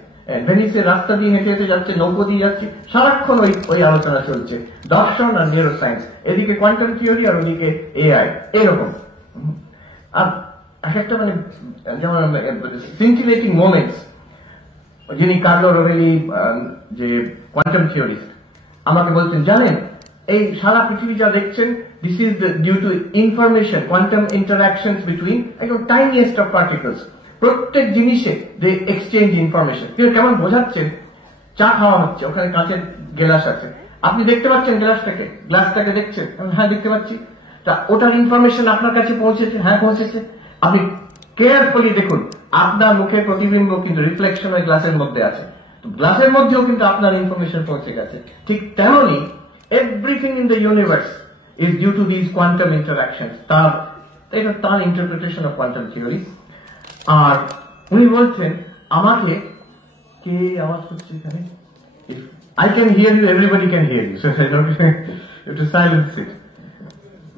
ভেনিসের রাস্তা দিয়ে হেঁটে হেঁটে যাচ্ছে, নৌকো দিয়ে যাচ্ছে, সারাক্ষণ ওই আলোচনা চলছে, দর্শন আর নিউরোসায়েন্স, এদিকে কোয়ান্টাম থিওরি আর ওদিকে এআই, এরকম। আর এক একটা মানে যেমন সিনটিলেটিং মোমেন্টস, যিনি কার্লো রোবেলি যে কোয়ান্টাম থিওরিস্ট, আমাকে বলছেন জানেন এই সারা পৃথিবী যা দেখছেন, this is due to information, quantum interaction between একদম টাইনিয়েস্ট অফ পার্টিকলস। প্রত্যেক জিনিসে দে এক্সচেঞ্জ ইনফরমেশন। কিন্তু কেমন বোঝাচ্ছেন, চা খাওয়া হচ্ছে, ওখানে কাঁচের গ্লাস আছে, আপনি দেখতে পাচ্ছেন গ্লাসটাকে দেখছেন? হ্যাঁ দেখতে পাচ্ছি। তা ওটার ইনফরমেশন আপনার কাছে পৌঁছেছে? হ্যাঁ পৌঁছেছে। আপনি কেয়ারফুলি দেখুন, আপনার মুখের প্রতিবিম্ব কিন্তু রিফ্লেকশন ওই গ্লাসের মধ্যে আছে, গ্লাসের মধ্যেও কিন্তু আপনার ইনফরমেশন পৌঁছে গেছে। ঠিক তেমনি everything in the universe is due to this quantum interaction. তার ইন্টারপ্রিটেশন অফ কোয়ান্টাম থিওরি। আর উনি বলছেন আমাকে, কে আওয়াজ করছে এখানে? I can hear you, everybody can hear you, so I don't have to silence it.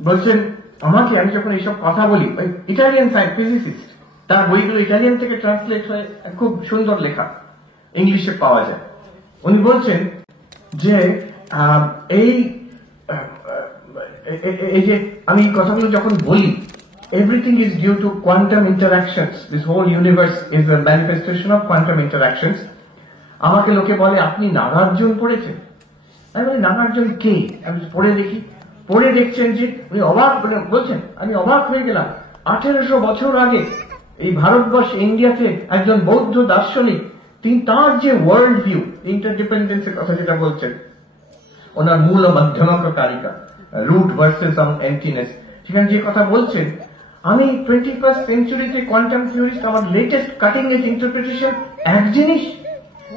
বলছেন আমাকে, আমি যখন এইসব কথা বলি, ইটালিয়ান ফিজিসিস্ট, তার বইগুলো ইটালিয়ান থেকে ট্রান্সলেট হয়ে খুব সুন্দর লেখা ইংলিশে পাওয়া যায়। উনি বলছেন যে এই যে আমি কথাগুলো যখন বলি, everything is due to quantum interactions, this whole universe is a manifestation of quantum interactions. আমাকে লোকে বলে আপনি নাগার্জুন পড়েছেন? আমি বলি নাগার্জুন কে? আমি পড়ে দেখছেন যে উনি অবাক বলছেন, আমি অবাক হয়ে গেলাম। 1800 বছর আগে এই ভারতবর্ষ ইন্ডিয়াতে একজন বৌদ্ধ দার্শনিক, তিনি তার যে ওয়ার্ল্ড ভিউ, ইন্টারডিপেন্ডেন্সের কথা যেটা বলছেন, ওনার মূল ও মাধ্যমক কারিকা, রুট ভার্সেস এমটিনেস, সেখানে যে কথা বলছেন, আমি 21st সেঞ্চুরিতে কোয়ান্টাম থিওরিস্ট, আমার লেটেস্ট কাটিং এজ ইন্টারপ্রিটেশন এক জিনিস,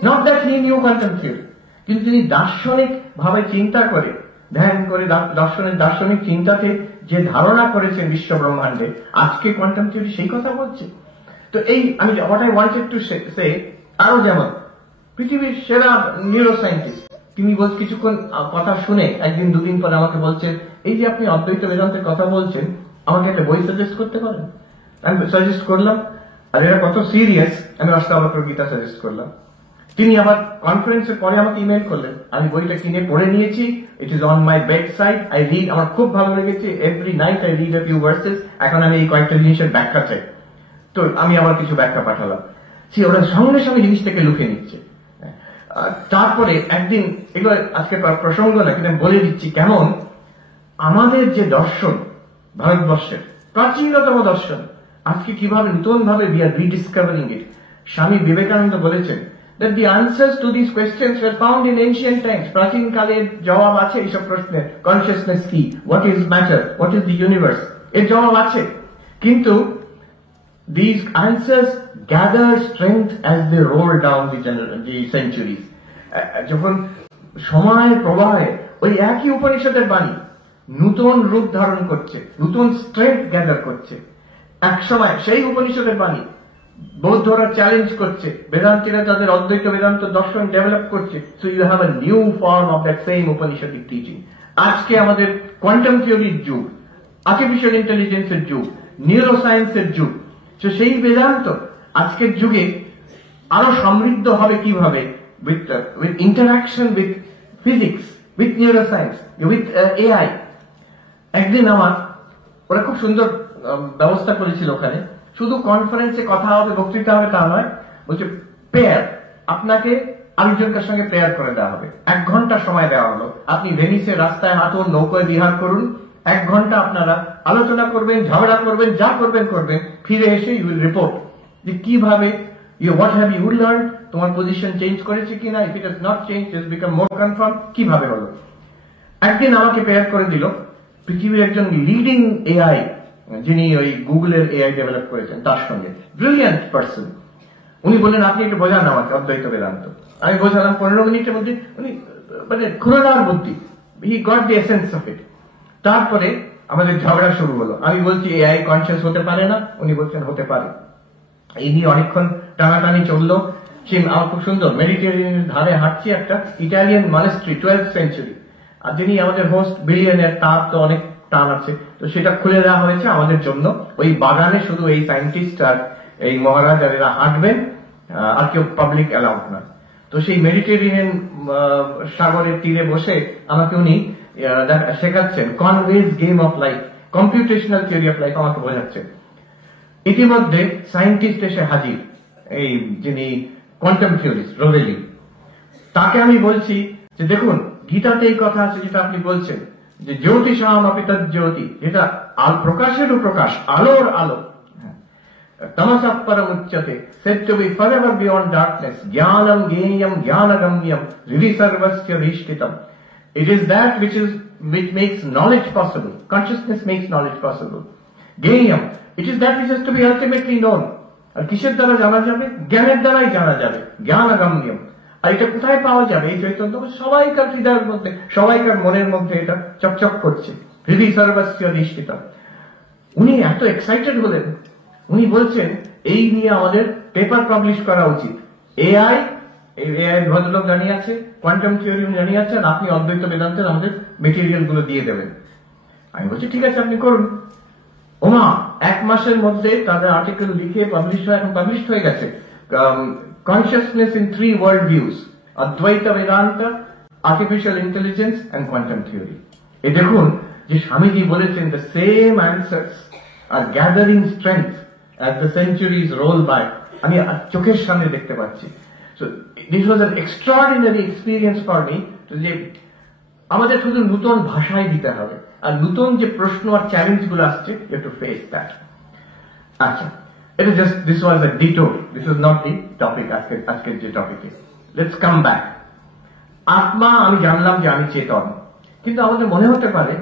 not that he knew quantum theory, কিন্তু তিনি দার্শনিক ভাবে চিন্তা করে, ধ্যান করে, দার্শনিক চিন্তাতে যে ধারণা করেছেন বিশ্ব ব্রহ্মাণ্ডে, আজকে কোয়ান্টাম থিওরি সেই কথা বলছে। তো এই আমি what I wanted to say, আরো যেমন পৃথিবীর সেরা নিউরোসায়েন্টিস্ট, তিনি কিছুক্ষণ কথা শুনে একদিন দুদিন পরে আমাকে বলছেন, এই যে আপনি অদ্বৈত বেদান্তের কথা বলছেন, আমাকে একটা বই সাজেস্ট করতে পারেন? আমি সাজেস্ট করলাম, আর এরা কত সিরিয়াস, আমি অষ্টাবক্র গীতা সাজেস্ট করলাম। তিনি আবার কনফারেন্সের পরে আমাকে ইমেল করলেন, আমি বইটা কিনে পড়ে নিয়েছি, it is on my bed side, I read, আমার খুব ভালো লেগেছে, every night I read a few versus, এখন আমি এই কয়েকটা জিনিসের ব্যাখ্যা চাই। তো আমি আবার কিছু ব্যাখ্যা পাঠালাম, ওরা সঙ্গে সঙ্গে জিনিসটাকে লুকিয়ে নিচ্ছে। তারপরে একদিন, এগুলো আজকে প্রসঙ্গ না, কিন্তু আমি বলে দিচ্ছি কেমন আমাদের যে দর্শন, ভারতবর্ষের প্রাচীনতম দর্শন, আজকে কিভাবে নতুন ভাবে উই আর রিডিসকভারিং ইট। স্বামী বিবেকানন্দ বলেছেন that the answers to these questions were found in ancient times. প্রাচীন কালে জবাব আছে এইসব প্রশ্নের। কনসিয়াসনেস কি, what is matter, what is the universe, এর জবাব আছে। কিন্তু these answers gather strength as they roll down the centuries. যখন সময়ের প্রবাহে ওই একই উপনিষদের বাণী নূতন রূপ ধারণ করছে, নূতন স্ট্রেংথ গ্যাদার করছে। এক সময় সেই উপনিষদের বাণী বৌদ্ধরা চ্যালেঞ্জ করছে, বেদান্তীরা তাদের অদ্বৈত বেদান্ত দর্শন ডেভেলপ করছে। So you have a new form of that same Upanishadic teaching. আজকে আমাদের কোয়ান্টাম থিওরির যুগ, আর্টিফিশিয়াল ইন্টেলিজেন্সের যুগ, নিউরোসায়েন্সের যুগ। তো সেই বেদান্ত আজকের যুগে আরো সমৃদ্ধ হবে কিভাবে? with interaction with physics, with neuroscience, with AI. একদিন আমার ওরা খুব সুন্দর ব্যবস্থা করেছিল, ওখানে শুধু কনফারেন্সে কথা হবে, বক্তৃতা হবে তা নয়, বলছে পেয়ার, আপনাকে আরেকজনকার সঙ্গে পেয়ার করে দেওয়া হবে। 1 ঘন্টা সময় দেওয়া হলো, আপনি ভেনিসের রাস্তায় হাঁটুন, নৌকায় বিহার করুন, 1 ঘন্টা আপনারা আলোচনা করবেন, ঝগড়া করবেন, যা করবেন করবেন, ফিরে এসে ইউ উইল রিপোর্ট যে কিভাবে হোয়াট হ্যাভ ইউ লার্ন, তোমার পজিশন চেঞ্জ করেছে কিনা, if it has not change it's become more confirm, কিভাবে হলো। একদিন আমাকে পেয়ার করে দিল পৃথিবীর একজন লিডিং এআই, যিনি ওই গুগলের এআই ডেভেলপ করেছেন, তার সঙ্গে, ব্রিলিয়ান্ট পার্সন। উনি বললেন আপনি একটু বোঝান আমাকে অদ্বৈত বেদান্ত। আমি বোঝালাম, 15 মিনিটের মধ্যে উনি মানে খুলনার বুদ্ধি, he got the essence of it. তারপরে আমাদের ঝগড়া শুরু হলো। আমি বলছি এআই কনসিয়াস হতে পারে না, উনি বলছেন হতে পারে। এই নিয়ে অনেকক্ষণ টানাটানি চললো। সে আমার খুব সুন্দর মেডিটেরিয়ানের ধারে হাঁটছি, একটা ইটালিয়ান মনেস্ট্রি, 12th সেঞ্চুরি। আর যিনি আমাদের হোস্ট বিলিয়নের, তার তো অনেক টান আছে, তো সেটা খুলে দেওয়া হয়েছে আমাদের জন্য। ওই বাগানে শুধু এই সায়েন্টিস্ট আর এই মহারাজ আর এরা হাঁটবেন, আর কেউ পাবলিক অ্যালাউড না। তো সেই মেডিটেরিয়ান সাগরের তীরে বসে আমাকে উনি শেখাচ্ছেন conveys game of life, computational theory of life আমাকে বোঝাচ্ছেন। ইতিমধ্যে সায়েন্টিস্ট এসে হাজির, এই যিনি কোয়ান্টাম থিওরিস্ট রোভেলি। তাকে আমি বলছি যে দেখুন, গীতাতে এই কথা আছে যেটা আপনি বলছেন যে জ্যোতিষাম আপি তজ্জ্যোতি, যেটা প্রকাশেরও প্রকাশ, আলোর আলো। তমসঃ পরম উচ্যতে, said to be forever beyond darkness, Gyanam জ্ঞেয়ম জ্ঞানগম্যম Hridi সর্বস্য অধিষ্ঠিতম. It is that which makes knowledge possible. Consciousness makes knowledge possible. জ্ঞেয়ম, it is that which has to be ultimately known. আর কিসের দ্বারা জানা যাবে? জ্ঞানের দ্বারাই জানা যাবে, জ্ঞানগম্যম। আর এটা কোথায় পাওয়া যাবে? এই চৈতন্য সবাইকার হৃদয়ের মধ্যে, সবাইকার মনের মধ্যে এটা চকচক করছে, হৃদি সর্বস্য অধিষ্ঠিতম। উনি এত এক্সাইটেড হলেন, উনি বলছেন এই নিয়ে আমাদের পেপার পাবলিশ করা উচিত। এআই ভদ্রলোক জানিয়ে আছে, কোয়ান্টাম থিওরি জানিয়ে আছেন, আপনি অদ্বৈত বেদান্তের আমাদের মেটেরিয়াল গুলো দিয়ে দেবেন। আমি বলছি ঠিক আছে, আপনি করুন। ওমা, 1 মাসের মধ্যে তাদের আর্টিকেল লিখে পাবলিশ হয়, এখন পাবলিশ হয়ে গেছে। কনসিয়াসনেস ইন 3 ওয়ার্ল্ড ভিউজ, অদ্বৈত Vedanta, artificial intelligence and quantum theory. এই দেখুন যে স্বামীজি বলেছেন the same answers are gathering strength as the centuries roll by. আমি চোখের সামনে দেখতে পাচ্ছি। So this was an extraordinary experience for me, যে আমাদের শুধু নতুন ভাষায় দিতে হবে, আর নতুন যে প্রশ্ন আর চ্যালেঞ্জ গুলো আসছে, you have to face that. আচ্ছা, এটা just this was a detour, this was not the topic, আজকের যে টপিকে। Let's come back. আত্মা, আমি জানলাম যে আমি চেতন, কিন্তু আমাদের মনে হতে পারে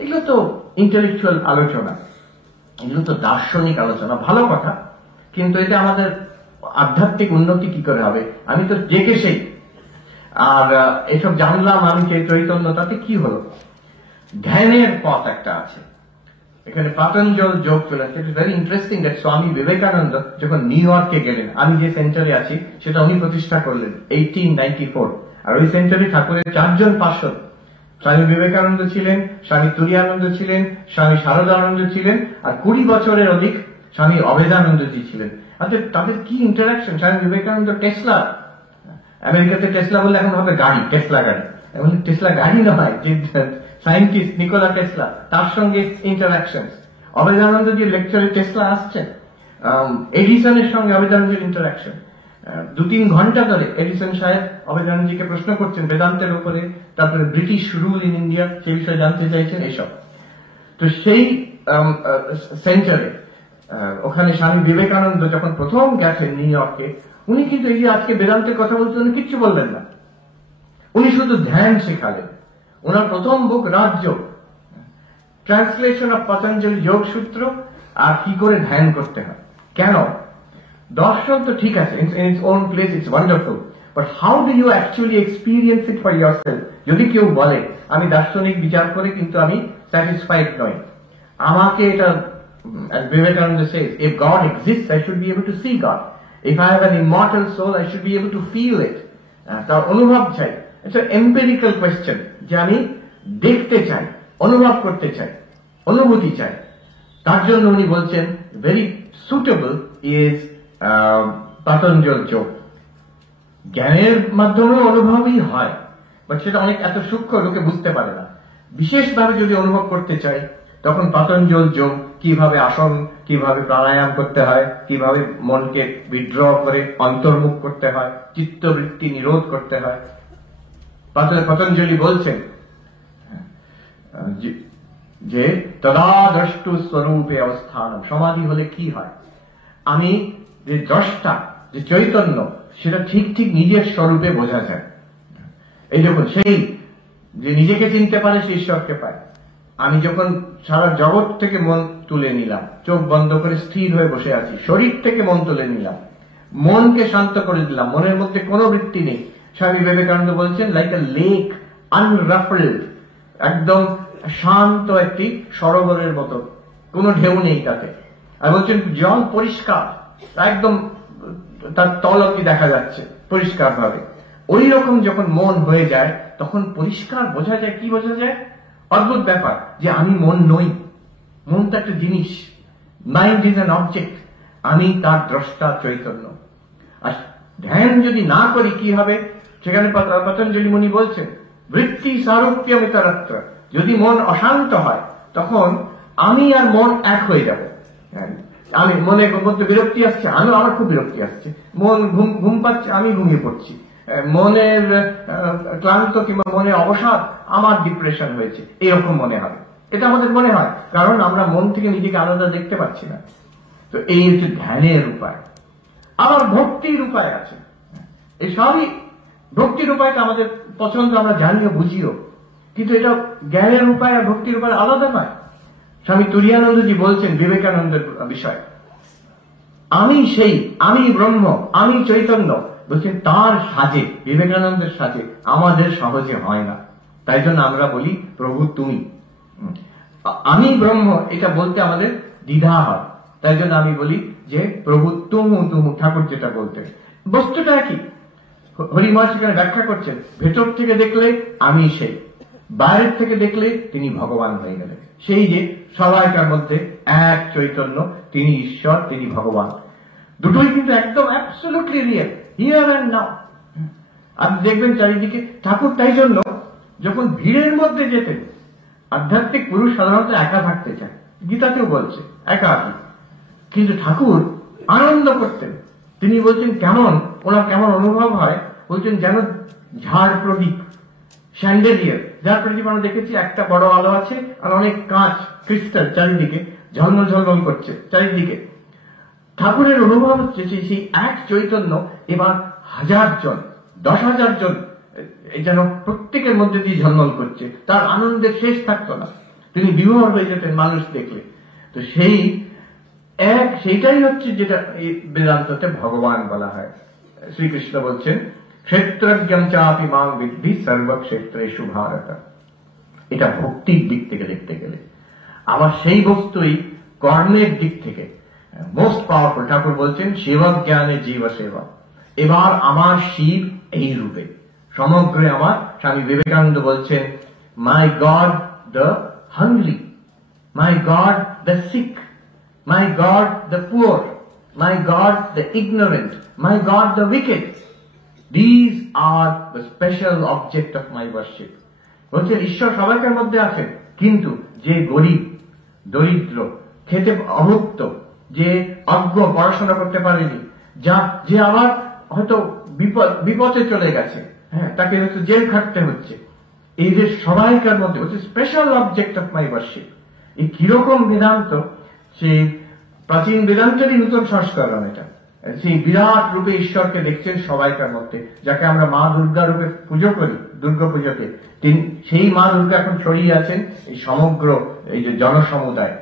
এগুলো তো ইন্টেলেকচুয়াল আলোচনা, এগুলো তো দার্শনিক আলোচনা, ভালো কথা, কিন্তু এটা আমাদের আধ্যাত্মিক উন্নতি কি করে হবে? আমি তো জেগে সেই, আর এসব জানলাম আমি যে চৈতন্য, তাতে কি হলো? ধ্যানের পথ একটা আছে, এখানে পাতঞ্জল যোগ চলে আসছে। It's very interesting that Swami Vivekananda যখন নিউ ইয়র্কে গেলেন, আমি যে সেন্টারে আছি সেটা উনি প্রতিষ্ঠা করলেন 1894, আর ওই সেন্টারে ঠাকুরের 4 জন পার্ষদ, স্বামী বিবেকানন্দ ছিলেন, স্বামী তুরীয়ানন্দ ছিলেন, স্বামী শারদানন্দ ছিলেন, আর 20 বছরের অধিক স্বামী অভেদানন্দজি ছিলেন। তাদের কি ইন্টারাকশন! স্বামী বিবেকানন্দ টেসলা, আমেরিকাতে টেসলা বললে এখন হবে গাড়ি, টেসলা গাড়ি, এখন টেসলা গাড়ি নয়, যে সায়েন্টিস্ট নিকোলা টেসলা, তার সঙ্গে ইন্টারাকশন। অভেদানন্দজির লেকচারে টেসলা আসছেন, এডিসনের সঙ্গে অভেদানন্দজির ইন্টারাকশন। 2-3 ঘন্টা ধরে এডিসন সাহেব অভেদানন্দজিকে প্রশ্ন করছেন বেদান্তের উপরে, তারপরে ব্রিটিশ রুল ইন ইন্ডিয়া সে বিষয়ে জানতে চাইছেন, এসব। তো সেই সেন্টারে ওখানে স্বামী বিবেকানন্দ যখন প্রথম গেছেন নিউ ইয়র্কে, উনি কিন্তু এই যে আজকে বেদান্তের কথা বলছেন উনি কিচ্ছু বললেন না, উনি শুধু ধ্যান শেখালেন। ওনার প্রথম বুক রাজযোগ, ট্রান্সলেশন অফ পতঞ্জলি যোগ সূত্র, আর কি করে ধ্যান করতে হয়। কেন? দর্শন তো ঠিক আছে, in its own place it's wonderful, but how do you actually experience it for yourself? যদি কেউ বলে আমি দার্শনিক বিচার করে কিন্তু আমি স্যাটিসফাইড নই, আমাকে এটা, as Vivekananda says, if God exists, I should be able to see God. If I have an immortal soul, I should be able to feel it. তার অনুভব চাই। It's an empirical question, যে আমি দেখতে চাই, অনুভব করতে চাই, অনুভূতি চাই। তার জন্য উনি বলছেন very suitable is পতঞ্জল যোগ। জ্ঞানের মাধ্যমে অনুভবই হয়, বাট সেটা অনেক এত সূক্ষ্ম, লোকে বুঝতে পারে না। বিশেষভাবে যদি অনুভব করতে চাই তখন পতঞ্জল যোগ, কিভাবে আসন, কিভাবে প্রাণায়াম করতে হয়, কিভাবে মনকে বিদ্রোহ করে অন্তর্মুখ করতে হয়, চিত্তবৃত্তি নিরোধ করতে হয়। পতঞ্জলি বলছেন যে তদা দ্রষ্টু স্বরূপে অবস্থান, সমাধি হলে কি হয়, আমি যে দ্রষ্টা, যে চৈতন্য, সেটা ঠিক ঠিক নিজের স্বরূপে বোঝা যায়। এই যখন সেই যে নিজেকে চিনতে পারে সে ঈশ্বরকে পায়। আমি যখন সারা জগৎ থেকে মন তুলে নিলাম, চোখ বন্ধ করে স্থির হয়ে বসে আছি, শরীর থেকে মন তুলে নিলাম, মনকে শান্ত করে দিলাম, মনের মধ্যে কোনো বৃত্তি নেই। স্বামী বিবেকানন্দ বলছেন লাইক এ লেক আনরাফলড, একদম শান্ত একটি সরোবরের মতো, কোনো ঢেউ নেই তাতে। আর বলছেন জল পরিষ্কার, একদম তার তলকি দেখা যাচ্ছে পরিষ্কার ভাবে। ওই রকম যখন মন হয়ে যায় তখন পরিষ্কার বোঝা যায়। কি বোঝা যায়? অদ্ভুত ব্যাপার, যে আমি মন নই, মন তো একটা জিনিস, মাইন্ড ইজ অ্যান অবজেক্ট, আমি তার দ্রষ্টা চৈতন্য। আর ধ্যান যদি না করি কি হবে? সেখানে পতঞ্জলি মুনি বলছেন বৃত্তি সারূপ্যমিতরত্র, যদি মন অশান্ত হয় তখন আমি আর মন এক হয়ে যাব। আমি মনের মধ্যে বিরক্তি আসছে, আমার খুব বিরক্তি আসছে, মন ঘুম পাচ্ছে, আমি ঘুমিয়ে পড়ছি, মনের ক্লান্ত কিংবা মনে অবসাদ, আমার ডিপ্রেশন হয়েছে, এরকম মনে হয়। এটা আমাদের মনে হয় কারণ আমরা মন থেকে নিজেকে আলাদা দেখতে পাচ্ছি না। তো এই হচ্ছে ধ্যানের উপায়। আবার ভক্তির উপায় আছে। এই সবই ভক্তির উপায়টা আমাদের পছন্দ, আমরা জানিও বুঝিও, কিন্তু এটা জ্ঞানের উপায় আর ভক্তির উপায় আলাদা নয়। স্বামী তুরীয়ানন্দজি বলছেন বিবেকানন্দের বিষয়, আমি সেই, আমি ব্রহ্ম, আমি চৈতন্য, বলছেন তার সাজে, বিবেকানন্দের সাজে আমাদের সহজে হয় না। তাই জন্য আমরা বলি প্রভু তুমি। আমি ব্রহ্ম এটা বলতে আমাদের দ্বিধা হয়, তাই জন্য আমি বলি যে প্রভু তুমু তুমু, ঠাকুর যেটা বলতেন। বস্তুটা কি হরিময় সেখানে ব্যাখ্যা করছেন, ভেতর থেকে দেখলে আমি সেই, বাইরের থেকে দেখলে তিনি ভগবান হয়ে গেলেন। সেই যে সবাইকার মধ্যে এক চৈতন্য, তিনি ঈশ্বর, তিনি ভগবান, দুটোই কিন্তু একদম absolutely real, here and now. আপনি দেখবেন চারিদিকে ঠাকুর তাই জন্য যখন ভিড়ের মধ্যে যেতেন, আধ্যাত্মিক পুরুষ সাধারণত একা থাকতে চায়, গীতাতেও বলছে একা, কিন্তু ঠাকুর আনন্দ করতেন। তিনি বলছেন কেমন, ওনার কেমন অনুভব হয়, বলছেন যেন ঝাড় প্রদীপ, স্যান্ডেলিয়ার ঝাড় প্রদীপ আমরা দেখেছি, একটা বড় আলো আছে আর অনেক কাঁচ ক্রিস্টাল চারিদিকে ঝলমল ঝলমল করছে চারিদিকে। ঠাকুরের অনুভব হচ্ছে সেই এক চৈতন্য এবার 1000 জন 10,000 জন যেন প্রত্যেকের মধ্যে দিয়ে ঝলমল করছে, তার আনন্দের শেষ থাকতো না, তিনি বিভোর হয়ে যেতেন মানুষ দেখলে। তো সেইটাই হচ্ছে যেটা এই বেদান্ততে ভগবান বলা হয়। শ্রীকৃষ্ণ বলছেন ক্ষেত্রজ্ঞম চাপি মাং বিদ্ধি সর্বক্ষেত্রেষু ভারত। এটা ভক্তির দিক থেকে দেখতে গেলে। আবার সেই বস্তুই কর্মের দিক থেকে মোস্ট পাওয়ারফুল। ঠাকুর বলছেন শিবজ্ঞানে জীব সেবা। এবার আমার শিব এই রূপে সমগ্র আমার। স্বামী বিবেকানন্দ বলছেন my God the hungry, my God the sick, my God the poor, my God the ignorant, my God the wicked. These are the special object of my worship. বলছেন ঈশ্বর সবাইকার মধ্যে আছেন, কিন্তু যে গরিব, দরিদ্র, খেতে অভুক্ত, যে অজ্ঞ, পড়াশোনা করতে পারেনি, যে আবার হয়তো বিপদে চলে গেছে, হ্যাঁ, তাকে হয়তো জেল খাটতে হচ্ছে, এই যে সবাইকার মধ্যে হচ্ছে special object of my worship. এই কিরকম বেদান্ত, সেই প্রাচীন বেদান্তেরই নূতন সংস্করণ এটা। সেই বিরাট রূপে ঈশ্বরকে দেখছেন সবাইকার মধ্যে, যাকে আমরা মা দুর্গা রূপে পুজো করি দুর্গা পুজোতে, সেই মা দুর্গা এখন ছড়িয়ে আছেন এই সমগ্র এই যে জনসমুদায়,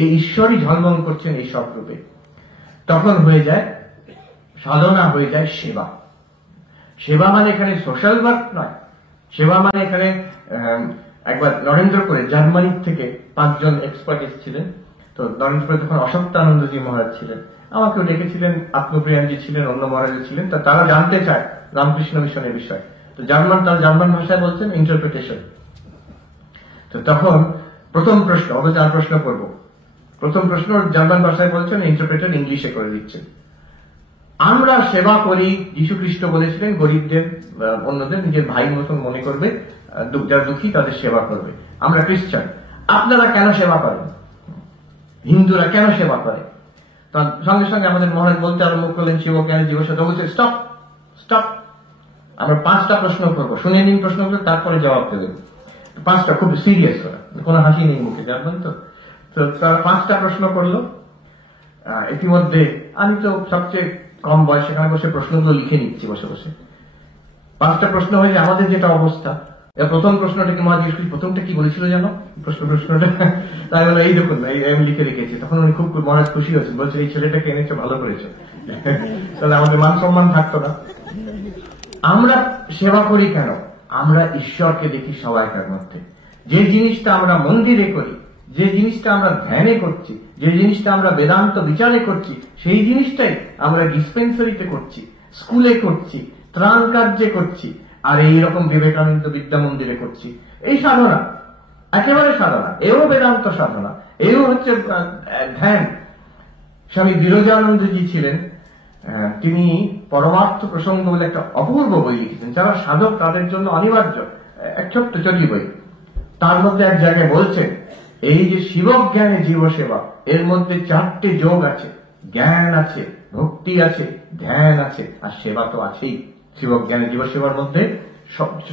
এই ঈশ্বরই ঝলমল করছেন এই সব রূপে। তখন হয়ে যায় সাধনা, হয়ে যায় সেবা। সেবা মানে এখানে সোশ্যাল ওয়ার্ক নয়, সেবা মানে এখানে একবার নরেন্দ্রপুরে জার্মানি থেকে 5 জন এক্সপার্ট এসেছিলেন। তো নরেন্দ্রপুরে তখন অসত্যানন্দজি মহারাজ ছিলেন, আমাকেও ডেকেছিলেন, আত্মপ্রিয়ানজি ছিলেন, অন্য মহারাজ ছিলেন। তারা জানতে চায় রামকৃষ্ণ মিশনের বিষয়। তো তারা জার্মান ভাষায় বলছেন ইন্টারপ্রিটেশন। তো তখন প্রথম প্রশ্ন, অত 4 প্রশ্ন করব। প্রথম প্রশ্ন জার্মান ভাষায় বলছেন, ইন্টারপ্রেটার ইংলিশে করে দিচ্ছেন। আমরা সেবা করি, যীশু খ্রিস্ট বলেছিলেন গরিবদের অন্যদের নিজের ভাই মতন মনে করবে, যারা দুঃখী তাদের সেবা করবে। আমরা খ্রিস্টান, আপনারা কেন সেবা করেন? হিন্দুরা কেন সেবা করে? তার সঙ্গে সঙ্গে আমাদের মহারাজ বলতে আরম্ভ করলেন, শিব জ্ঞান জীব সত্য। বলছে স্টপ স্টপ, আমরা 5টা প্রশ্ন করবো, শুনে নিন প্রশ্নগুলো, তারপরে জবাব দেবেন। 5টা, খুব সিরিয়াস ওরা, কোনো হাসি নেই মুখে, জানবেন তো। তারা 5টা প্রশ্ন করলো। ইতিমধ্যে আমি তো সবচেয়ে কম বয়স, সেখানে বসে প্রশ্নগুলো লিখে নিচ্ছি বসে বসে। 5টা প্রশ্ন হয়েছে আমাদের যেটা অবস্থা। প্রথম প্রশ্নটা কি মহারাজ জিজ্ঞেস, প্রথমটা কি বলেছিল জানো প্রশ্নটা? তাই বলে এই দেখুন আমি লিখে রেখেছি। তখন উনি খুব মহারাজ খুশি হয়েছেন, বলছে এই ছেলেটাকে এনেছে, ভালো করেছে, তাহলে আমাদের মান সম্মান থাকতো না। আমরা সেবা করি কেন? আমরা ঈশ্বরকে দেখি সবাইকার মধ্যে। যে জিনিসটা আমরা মন্দিরে করি, যে জিনিসটা আমরা ধ্যানে করছি, যে জিনিসটা আমরা বেদান্ত বিচারে করছি, সেই জিনিসটাই আমরা ডিসপেন্সারিতে করছি, স্কুলে করছি, ত্রাণ কার্যে করছি, আর এইরকম বিবেকানন্দ বিদ্যা মন্দিরে করছি। এই সাধনা একেবারে সাধনা, এও বেদান্ত সাধনা, এও হচ্ছে ধ্যান। স্বামী বিরজানন্দজি ছিলেন, তিনি পরমার্থ প্রসঙ্গ বলে একটা অপূর্ব বই লিখেছেন, যারা সাধক তাদের জন্য অনিবার্য, এক ছোট্ট চটি বই। তার মধ্যে এক জায়গায় বলছেন, এই যে শিবজ্ঞানে জীব সেবা, এর মধ্যে 4টে যোগ আছে, জ্ঞান আছে, ভক্তি আছে, ধ্যান আছে, আর সেবা তো আছেই। শিবজ্ঞানে জীব সেবার মধ্যে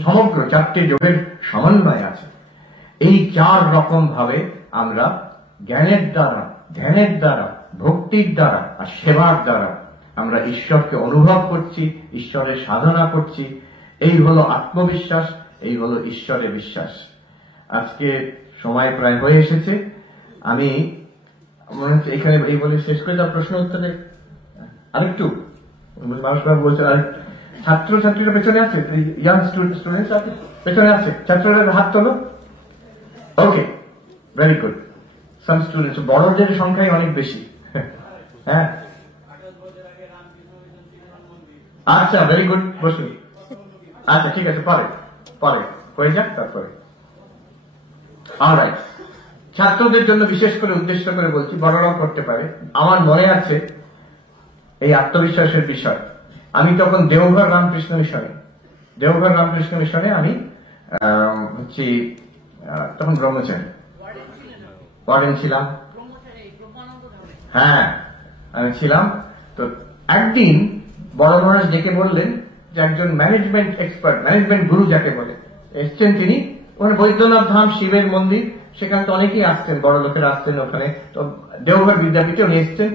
সমগ্র 4টে যোগের সমন্বয় আছে। এই 4 রকম ভাবে আমরা জ্ঞানের দ্বারা, ধ্যানের দ্বারা, ভক্তির দ্বারা আর সেবার দ্বারা আমরা ঈশ্বরকে অনুভব করছি, ঈশ্বরের সাধনা করছি। এই হলো আত্মবিশ্বাস, এই হলো ঈশ্বরে বিশ্বাস। আজকে সময় প্রায় হয়ে এসেছে, আমি মনে হচ্ছে এখানে এই বলে শেষ করে তার প্রশ্ন উত্তরে আরেকটু মানুষ বলছে, আর ছাত্রছাত্রীরা পেছনে আছে, ইয়াং স্টুডেন্টস আছে পেছনে আছে, ছাত্ররা হাত তোলো। ওকে, ভেরি গুড। সাম স্টুডেন্টস, বড়দের সংখ্যাই অনেক বেশি। হ্যাঁ, আচ্ছা, ভেরি গুড, বসুন। আচ্ছা, ঠিক আছে, পরে পরে হয়ে যাক, তারপরে। অলরাইট, ছাত্রদের জন্য বিশেষ করে উদ্দেশ্য করে বলছি, বড়রাও করতে পারে। আমার মনে আছে এই আত্মবিশ্বাসের বিষয়, আমি তখন দেওঘর রামকৃষ্ণ মিশনে আমি হচ্ছি তখন ব্রহ্মচারী, ওয়ার্ডেন ছিলাম। হ্যাঁ, আমি ছিলাম। তো একদিন বড় মহারাজ ডেকে বললেন যে একজন ম্যানেজমেন্ট এক্সপার্ট, ম্যানেজমেন্ট গুরু যাকে বলে, এসছেন তিনি। ওখানে বৈদ্যনাথ ধাম শিবের মন্দির, সেখানে তো অনেকেই আসতেন, বড় লোকেরা আসতেন ওখানে। তো দেওঘর বিদ্যাপীঠে উনি এসছেন।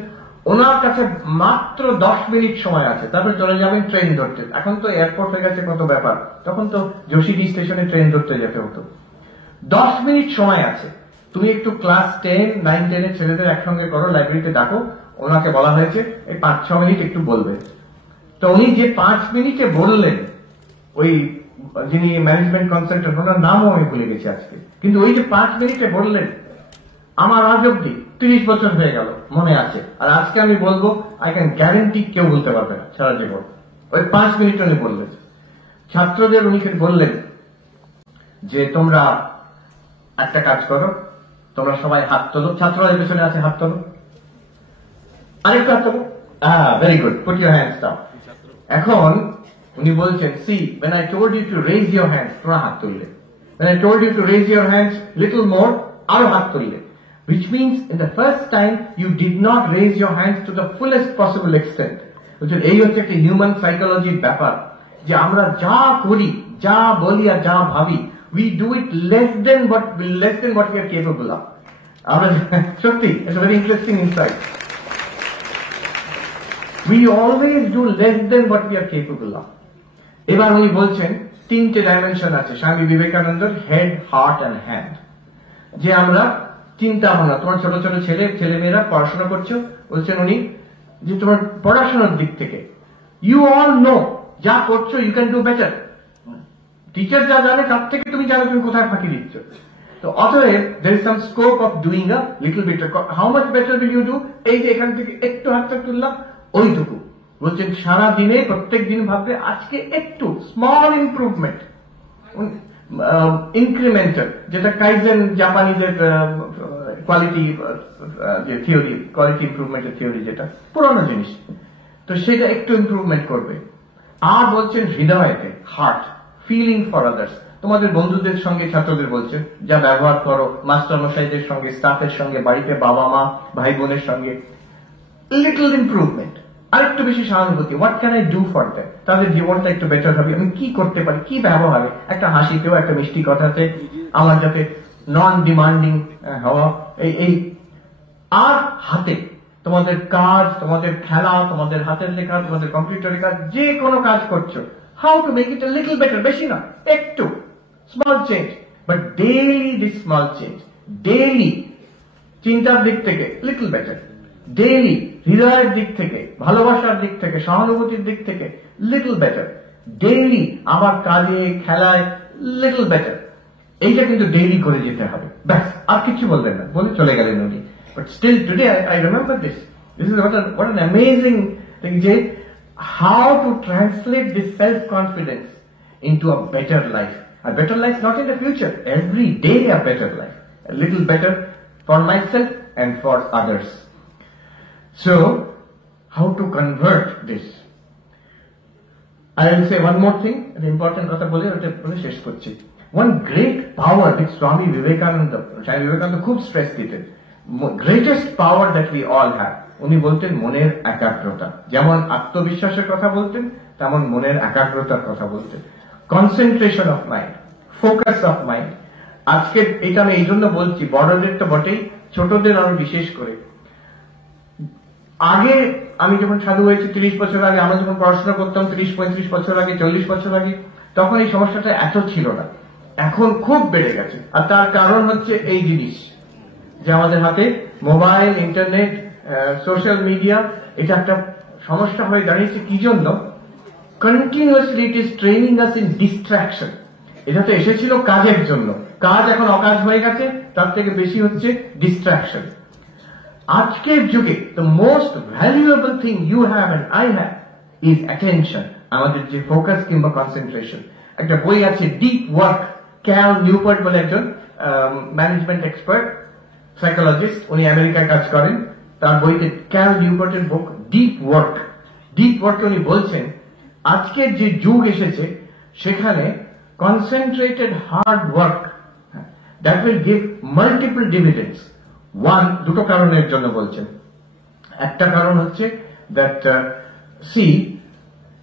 ওনার কাছে মাত্র 10 মিনিট সময় আছে, তারপরে চলে যাবেন ট্রেন ধরতে। এখন তো এয়ারপোর্ট হয়ে গেছে, কত ব্যাপার, তখন তো যোশীডি স্টেশনে ট্রেন ধরতে যেতে হতো। 10 মিনিট সময় আছে, তুমি একটু ক্লাস 10, 9, 10 এর ছেলেদের একসঙ্গে করো, লাইব্রেরিতে ডাকো। ওনাকে বলা হয়েছে এই 5-6 মিনিট একটু বলবে। তো উনি যে 5 মিনিটে বললেন, ওই যিনি ম্যানেজমেন্ট কনসালটেন্ট, ওনার নামও আমি ভুলে গেছি আজকে, কিন্তু ওই যে 5 মিনিটে বললেন, আমার আজ অব্দি 30 বছর হয়ে গেল মনে আছে। আর আজকে আমি বলবো, আই ক্যান গ্যারেন্টি কেউ বলতে পারবে না সারা জীবন। ওই 5 মিনিট উনি বললেন। ছাত্রদের উনি বললেন যে তোমরা একটা কাজ করো, তোমরা সবাই হাত তোলো। ছাত্ররা পেছনে আছে, হাত তোলো, আরেকটু হাত তোলো। Very good, put your hands down. এখন উনি বলছেন, C, when I told you to raise your hands, তোমরা হাত তুললে। when I told you to raise your hands little more, আরো হাত তুললে। which means in the first time you did not raise your hands to the fullest possible extent. এই হচ্ছে একটা human সাইকোলজির ব্যাপার, যে আমরা যা করি, যা বলি আর যা ভাবি, we do it less than what we are capable of. আমরা সত্যি, it's a very interesting insight. We always do less than what we are capable of. এবার উনি বলছেন তিনটে ডাইমেনশন আছে স্বামী বিবেকানন্দর, হেড, হার্ট অ্যান্ড হ্যান্ড। যে আমরা চিন্তা ভাবনা, তোমার ছোট ছোট ছেলেমেয়েরা পড়াশোনা করছো, বলছেন উনি যে তোমার পড়াশোনার দিক থেকে ইউ অল নো যা করছো you can do better. Teacher যা জানে তার থেকে তুমি জানো তুমি কোথায় ফাঁকি দিচ্ছ। তো অতএব there is some scope of doing a little better. How much better will you do? এই যে এখান থেকে একটু হাতটা তুললাম ওইটুকু। বলছেন সারা দিনে প্রত্যেক দিন ভাববে আজকে একটু স্মল ইমপ্রুভমেন্ট, ইনক্রিমেন্টাল, যেটা কাইজেন জাপানিজের কোয়ালিটি যে থিওরি, কোয়ালিটি ইমপ্রুভমেন্টের থিওরি, যেটা পুরোনো জিনিস, তো সেটা একটু ইমপ্রুভমেন্ট করবে। আর বলছেন হৃদয়তে, হার্ট, ফিলিং ফর আদার্স। তোমাদের বন্ধুদের সঙ্গে, ছাত্রদের বলছেন যা ব্যবহার করো, মাস্টার মশাইদের সঙ্গে, স্টাফের সঙ্গে, বাড়িতে বাবা মা ভাই বোনের সঙ্গে, লিটল ইমপ্রুভমেন্ট, আর একটু বেশি সহানুভূতি। What can I do for that? তাদের জীবনটা একটু বেটার হবে, আমি কি করতে পারি, কি ব্যবহারে, একটা হাসিতেও, একটা মিষ্টি কথাতে, আমার যাতে নন ডিমান্ডিং হওয়া। এই আর হাতে তোমাদের কাজ, তোমাদের খেলা, তোমাদের হাতের লেখা, তোমাদের কম্পিউটারের কাজ, যে কোনো কাজ করছো, how to make it a little better, বেশি না, একটু small change, but daily this small change, daily চিন্তার দিক থেকে লিটল বেটার, ডেইলি হৃদয়ের দিক থেকে, ভালোবাসার দিক থেকে, সহানুভূতির দিক থেকে লিটল বেটার, ডেইলি আমার কাজে খেলায় লিটল বেটার। এইটা কিন্তু ডেইলি করে যেতে হবে, ব্যাস, আর কিছু বলবেন না, বলে চলে গেলেন উনি। But still today I remember this. This is what an amazing thing, যে how to translate this self-confidence into a better life. A better life not in the future, every day a better life. A little better for myself and for others. So, how to convert this? I will say one more thing, an important কথা বলে ওটা বলে শেষ করছি। One great power which Swami Vivekananda খুব stress দিতেন, greatest power that we all have, উনি বলতেন মনের একাগ্রতা। যেমন আত্মবিশ্বাসের কথা বলতেন, তেমন মনের একাগ্রতার কথা বলতেন। Concentration of mind, focus of mind. আজকে এটা আমি এই জন্য বলছি, বড়দের তো বটেই, ছোটদের আরো বিশেষ করে। আগে আমি যখন সাধু হয়েছি 30 বছর আগে, আমরা যখন পড়াশোনা করতাম 30-35 বছর আগে, 40 বছর আগে, তখন এই সমস্যাটা এত ছিল না, এখন খুব বেড়ে গেছে। আর তার কারণ হচ্ছে এই জিনিস, যে আমাদের হাতে মোবাইল, ইন্টারনেট, সোশ্যাল মিডিয়া, এটা একটা সমস্যা হয়ে দাঁড়িয়েছে। কি জন্য? Continuously it is training us in distraction. এটা তো এসেছিল কাজের জন্য, কাজ এখন অকাজ হয়ে গেছে, তার থেকে বেশি হচ্ছে ডিস্ট্রাকশন। আজকের যুগে the most valuable thing you have and I have is attention, আমাদের যে ফোকাস কিংবা কনসেন্ট্রেশন। একটা বই আছে ডিপ ওয়ার্ক, ক্যাল নিউপোর্ট বলে একজন ম্যানেজমেন্ট এক্সপার্ট, সাইকোলজিস্ট, উনি আমেরিকায় কাজ করেন। তার বইতে, ক্যাল নিউপোর্টের বুক ডিপ ওয়ার্ক, ডিপ ওয়ার্কে উনি বলছেন আজকের যে যুগ এসেছে সেখানে concentrated hard work that will give multiple ডিভিডেন্ডস। দুটো কারণের জন্য বলছেন। একটা কারণ হচ্ছে that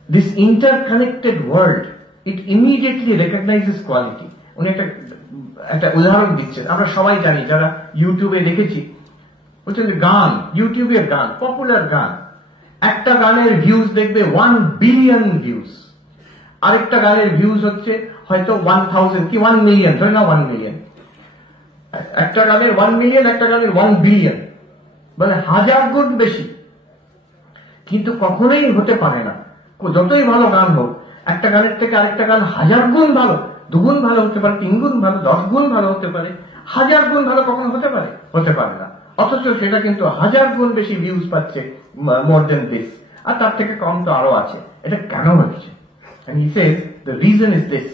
this interconnected world, it immediately রেকগনাইজেস quality. উনি একটা উদাহরণ দিচ্ছেন, আমরা সবাই জানি যারা ইউটিউবে দেখেছি, বলছেন গান, ইউটিউবের গান, পপুলার গান, একটা গানের ভিউজ দেখবে 1 বিলিয়ন ভিউজ, আরেকটা গানের ভিউজ হচ্ছে হয়তো 1000 কি 1 মিলিয়ন, ধরে না 1 মিলিয়ন। একটা গানের 1 মিলিয়ন, একটা গানের 1 বিলিয়ন, মানে 1000 গুণ বেশি। কিন্তু কখনোই হতে পারে না, যতই ভালো গান হোক, একটা গানের থেকে আরেকটা গান 1000 গুণ ভালো, 2 গুণ ভালো হতে পারে, 3 গুণ ভালো, 10 গুণ ভালো হতে পারে, 1000 গুণ ভালো কখনো হতে পারে? হতে পারে না। অথচ সেটা কিন্তু 1000 গুণ বেশি ভিউজ পাচ্ছে, মোর দেন দিস, আর তার থেকে কম তো আরো আছে। এটা কেন হচ্ছে? And he says the reason is this,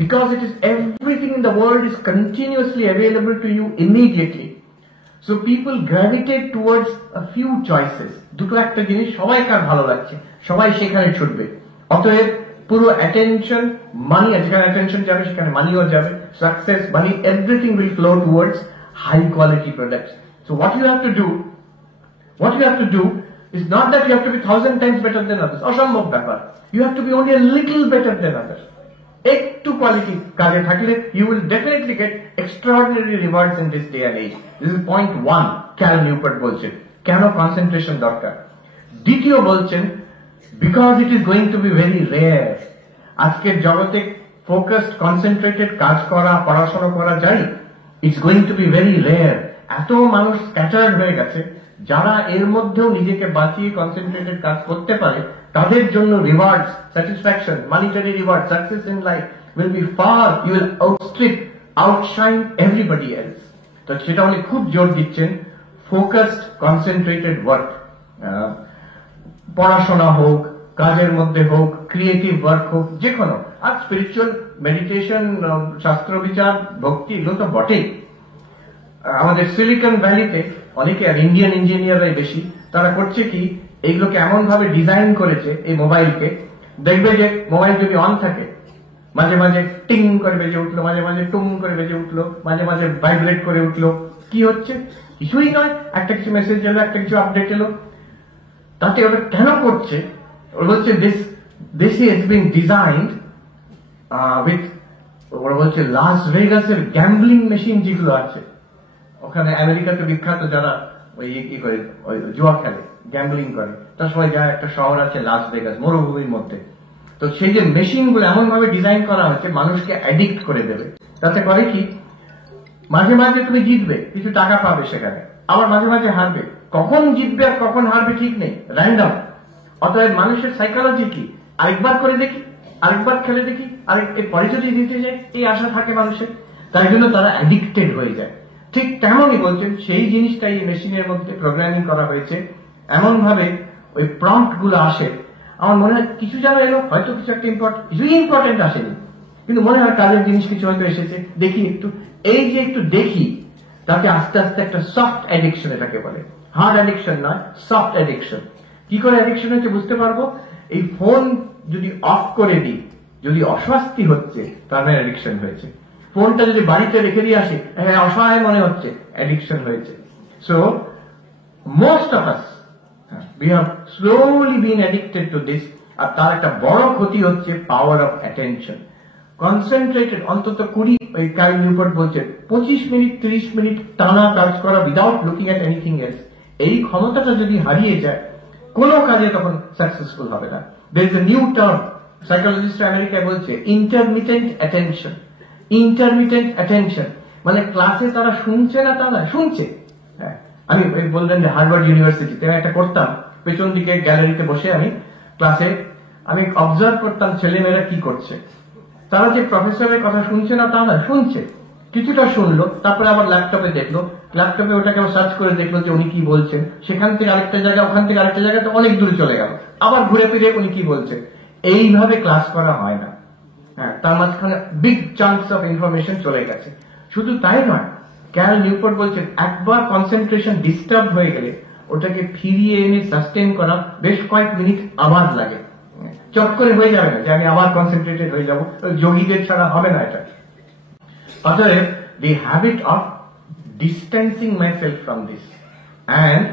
because it is everything in the world is continuously available to you immediately, so people gravitate towards a few choices. দুটো একটা জিনিস সবাইকার ভালো লাগছে, সবাই সেখানে ছুটবে। অতএব পুরো অ্যাটেনশন, মানি, যেখানে অ্যাটেনশন যাবে সেখানে মানিও যাবে, success, money, everything will flow towards high quality products. So what you have to do is not that you have to be 1000 times better than others. অসম্ভব ব্যাপার। You have to be only a little better than others. একটু quality কাজে থাকলে you will definitely get extraordinary rewards in this day and age. This is point 1, Cal Newport বলছেন। কেন concentration দরকার? দ্বিতীয় বলছেন, because it is going to be very rare. আজকের জগতে ফোকাসড কনসেন্ট্রেটেড কাজ করা, পড়াশোনা করা যায়, it's going to be very rare. এত মানুষ স্ক্যাটার্ড হয়ে গেছে, যারা এর মধ্যেও নিজেকে বাঁচিয়ে কনসেন্ট্রেটেড কাজ করতে পারে, তাদের জন্য reward, satisfaction, monetary reward, success in life will be far, you will outstrip, outshine everybody else. তো সেটা উনি খুব জোর দিচ্ছেন, ফোকাসড কনসেন্ট্রেটেড ওয়ার্ক। পড়াশোনা হোক, কাজের মধ্যে হোক, ক্রিয়েটিভ ওয়ার্ক হোক, যে কোনো। আর স্পিরিচুয়াল মেডিটেশন, শাস্ত্র বিচার, ভক্তি, এগুলো তো বটেই। আমাদের সিলিকন ভ্যালিতে অনেকে, আর ইন্ডিয়ান ইঞ্জিনিয়াররাই বেশি, তারা করছে কি, এইগুলোকে এমন ভাবে ডিজাইন করেছে এই মোবাইলকে, দেখবে যে মোবাইল যদি অন থাকে, মাঝে মাঝে টিং করে বেজে উঠলো, মাঝে মাঝে টুম করে বেজে উঠলো, মাঝে মাঝে ভাইব্রেট করে উঠলো। কি হচ্ছে? কিছুই নয়, একটা কিছু মেসেজ এলো, একটা কিছু আপডেট এলো। তাতে ওরা কেন করছে? ওরা বলছে this is being designed with, ওরা বলছে লাস ভেগাসের গ্যাম্বলিং মেশিন যেগুলো আছে, ওখানে আমেরিকাতে বিখ্যাত যারা ওই কি করে, ওই জুয়া খেলে, গ্যাম্বলিং করে, তার সময় যায় একটা শহর আছে লাস ভেগাস, মরুভূমির মধ্যে। তো সেই যে মেশিন গুলো এমন ভাবে ডিজাইন করা হচ্ছে মানুষকে অ্যাডিক্ট করে দেবে। তাতে করে কি, মাঝে মাঝে তুমি জিতবে, কিছু টাকা পাবে সেখানে, আবার মাঝে মাঝে হারবে। কখন জিতবে আর কখন হারবে ঠিক নেই, র্যান্ডম। অতএব মানুষের সাইকোলজি কি, আরেকবার করে দেখি, আরেকবার খেলে দেখি, এর পরে যদি জিতে যায়, এই আশা থাকে মানুষের। তাই জন্য তারা অ্যাডিক্টেড হয়ে যায়। ঠিক তেমনই বলছেন, সেই জিনিসটাই মেশিনের মধ্যে প্রোগ্রামিং করা হয়েছে এমন ভাবে, ওই প্রম্পট গুলো আসে, আমার মনে হয় কিছু যেন এলো, হয়তো কিছু একটা কিছুই ইম্পর্টেন্ট আসেনি, কিন্তু মনে হয় কাজের জিনিস কিছু হয়তো এসেছে, দেখি একটু। এই যে একটু দেখি, তাকে আস্তে আস্তে একটা সফট অ্যাডিকশন এটাকে বলে, হার্ড অ্যাডিকশন নয়, সফট অ্যাডিকশন। কি করে অ্যাডিকশন হচ্ছে বুঝতে পারবো, এই ফোন যদি অফ করে দিই, যদি অস্বস্তি হচ্ছে, তার মানে অ্যাডিকশন হয়েছে। ফোনটা যদি বাড়িতে রেখে দিয়ে আসি, হ্যাঁ অসহায় মনে হচ্ছে, অ্যাডিকশন হয়েছে। So most of us we have slowly been addicted to this, আর তার একটা বড় ক্ষতি হচ্ছে পাওয়ার অফ অ্যাটেনশন। কনসেন্ট্রেটেড অন্তত 20, ওই কার্ল নিউপোর্ট বলছে 25 মিনিট 30 মিনিট টানা কাজ করা উইদাউট লুকিং এট এনিথিং এলস, এই ক্ষমতাটা যদি হারিয়ে যায়, কোনো কাজে তখন সাকসেসফুল হবে না। There is a new term, psychologist আমেরিকায় বলছে ইন্টারমিটেন্ট অ্যাটেনশন। ইন্টারমিটেন্ট অ্যাটেনশন মানে ক্লাসে তারা শুনছে না, তারা শুনছে। হ্যাঁ, আমি বললেন যে হার্ভার্ড ইউনিভার্সিটিতে একটা করতাম, পেছন দিকে গ্যালারিতে বসে আমি ক্লাসে আমি অবজার্ভ করতাম ছেলেমেয়েরা কি করছে। তারা যে প্রফেসরের কথা শুনছে না তা না, শুনছে, কিছুটা শুনলো, তারপরে আবার ল্যাপটপে দেখলো, ল্যাপটপে ওটাকে সার্চ করে দেখলো যে উনি কি বলছেন, সেখান থেকে আরেকটা জায়গা, ওখান থেকে আরেকটা জায়গায়, তো অনেক দূরে চলে গেল, আবার ঘুরে ফিরে উনি কি বলছেন। এইভাবে ক্লাস করা হয় না। হ্যাঁ, তার মাঝখানে বিগ চান্স অফ ইনফরমেশন চলে গেছে। শুধু তাই নয়, ক্যাল নিউপোর্ট বলছেন একবার কনসেন্ট্রেশন ডিস্টার্ব হয়ে গেলে ওটাকে ফিরিয়ে এনে সাস্টেন করা বেশ কয়েক মিনিট আবার লাগে। চট করে হয়ে যাবে না যে আমি আবার কনসেন্ট্রেটেড হয়ে যাবো, যোগীদের ছাড়া হবে না এটা। অতএব the habit of distancing myself from this and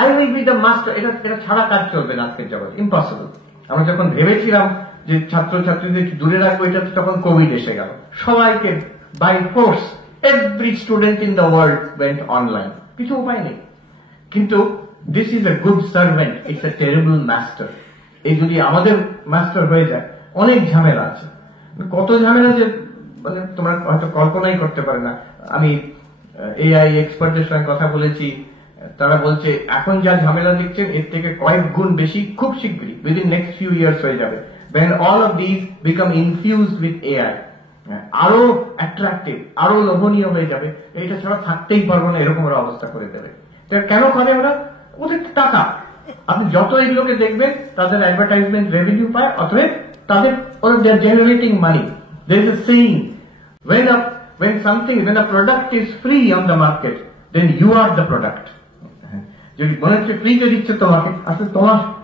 I will be the master, এটা ছাড়া কাজ চলবে না আজকের জগৎ, ইম্পসিবল। আমরা যখন ভেবেছিলাম যে ছাত্রছাত্রীদের দূরে রাখবো, এটা তখন কোভিড এসে গেল, সবাইকে by force every student in the world went online, কিছু উপায় নেই। কিন্তু this is a good servant, it's a terrible master. এই যদি আমাদের মাস্টার হয়ে যায়, অনেক ঝামেলা আছে, কত ঝামেলা যে মানে তোমরা হয়তো কল্পনাই করতে পারে না। আমি এআই এক্সপার্টদের সঙ্গে কথা বলেছি, তারা বলছে এখন যা ঝামেলা দেখছেন এর থেকে কয়েক গুণ বেশি খুব শীঘ্রই, উইদিন নেক্সট ফিউ ইয়ার্স হয়ে যাবে, when all of these become infused with AI, আরো অ্যাট্রাকটিভ, আরো লোভনীয় হয়ে যাবে, এটা ছাড়া থাকতেই পারবো না, এরকম ওরা অবস্থা করে দেবে। কেন করে ওরা? ওদের টাকা। আপনি যত এগুলোকে দেখবেন তাদের অ্যাডভার্টাইজমেন্ট রেভিনিউ পায়, অতএব তাদের they are generating money. There is a saying, when a product is free on the market, then you are the product. যদি মনে হচ্ছে ফ্রিতে দিচ্ছে তোমাকে, আসলে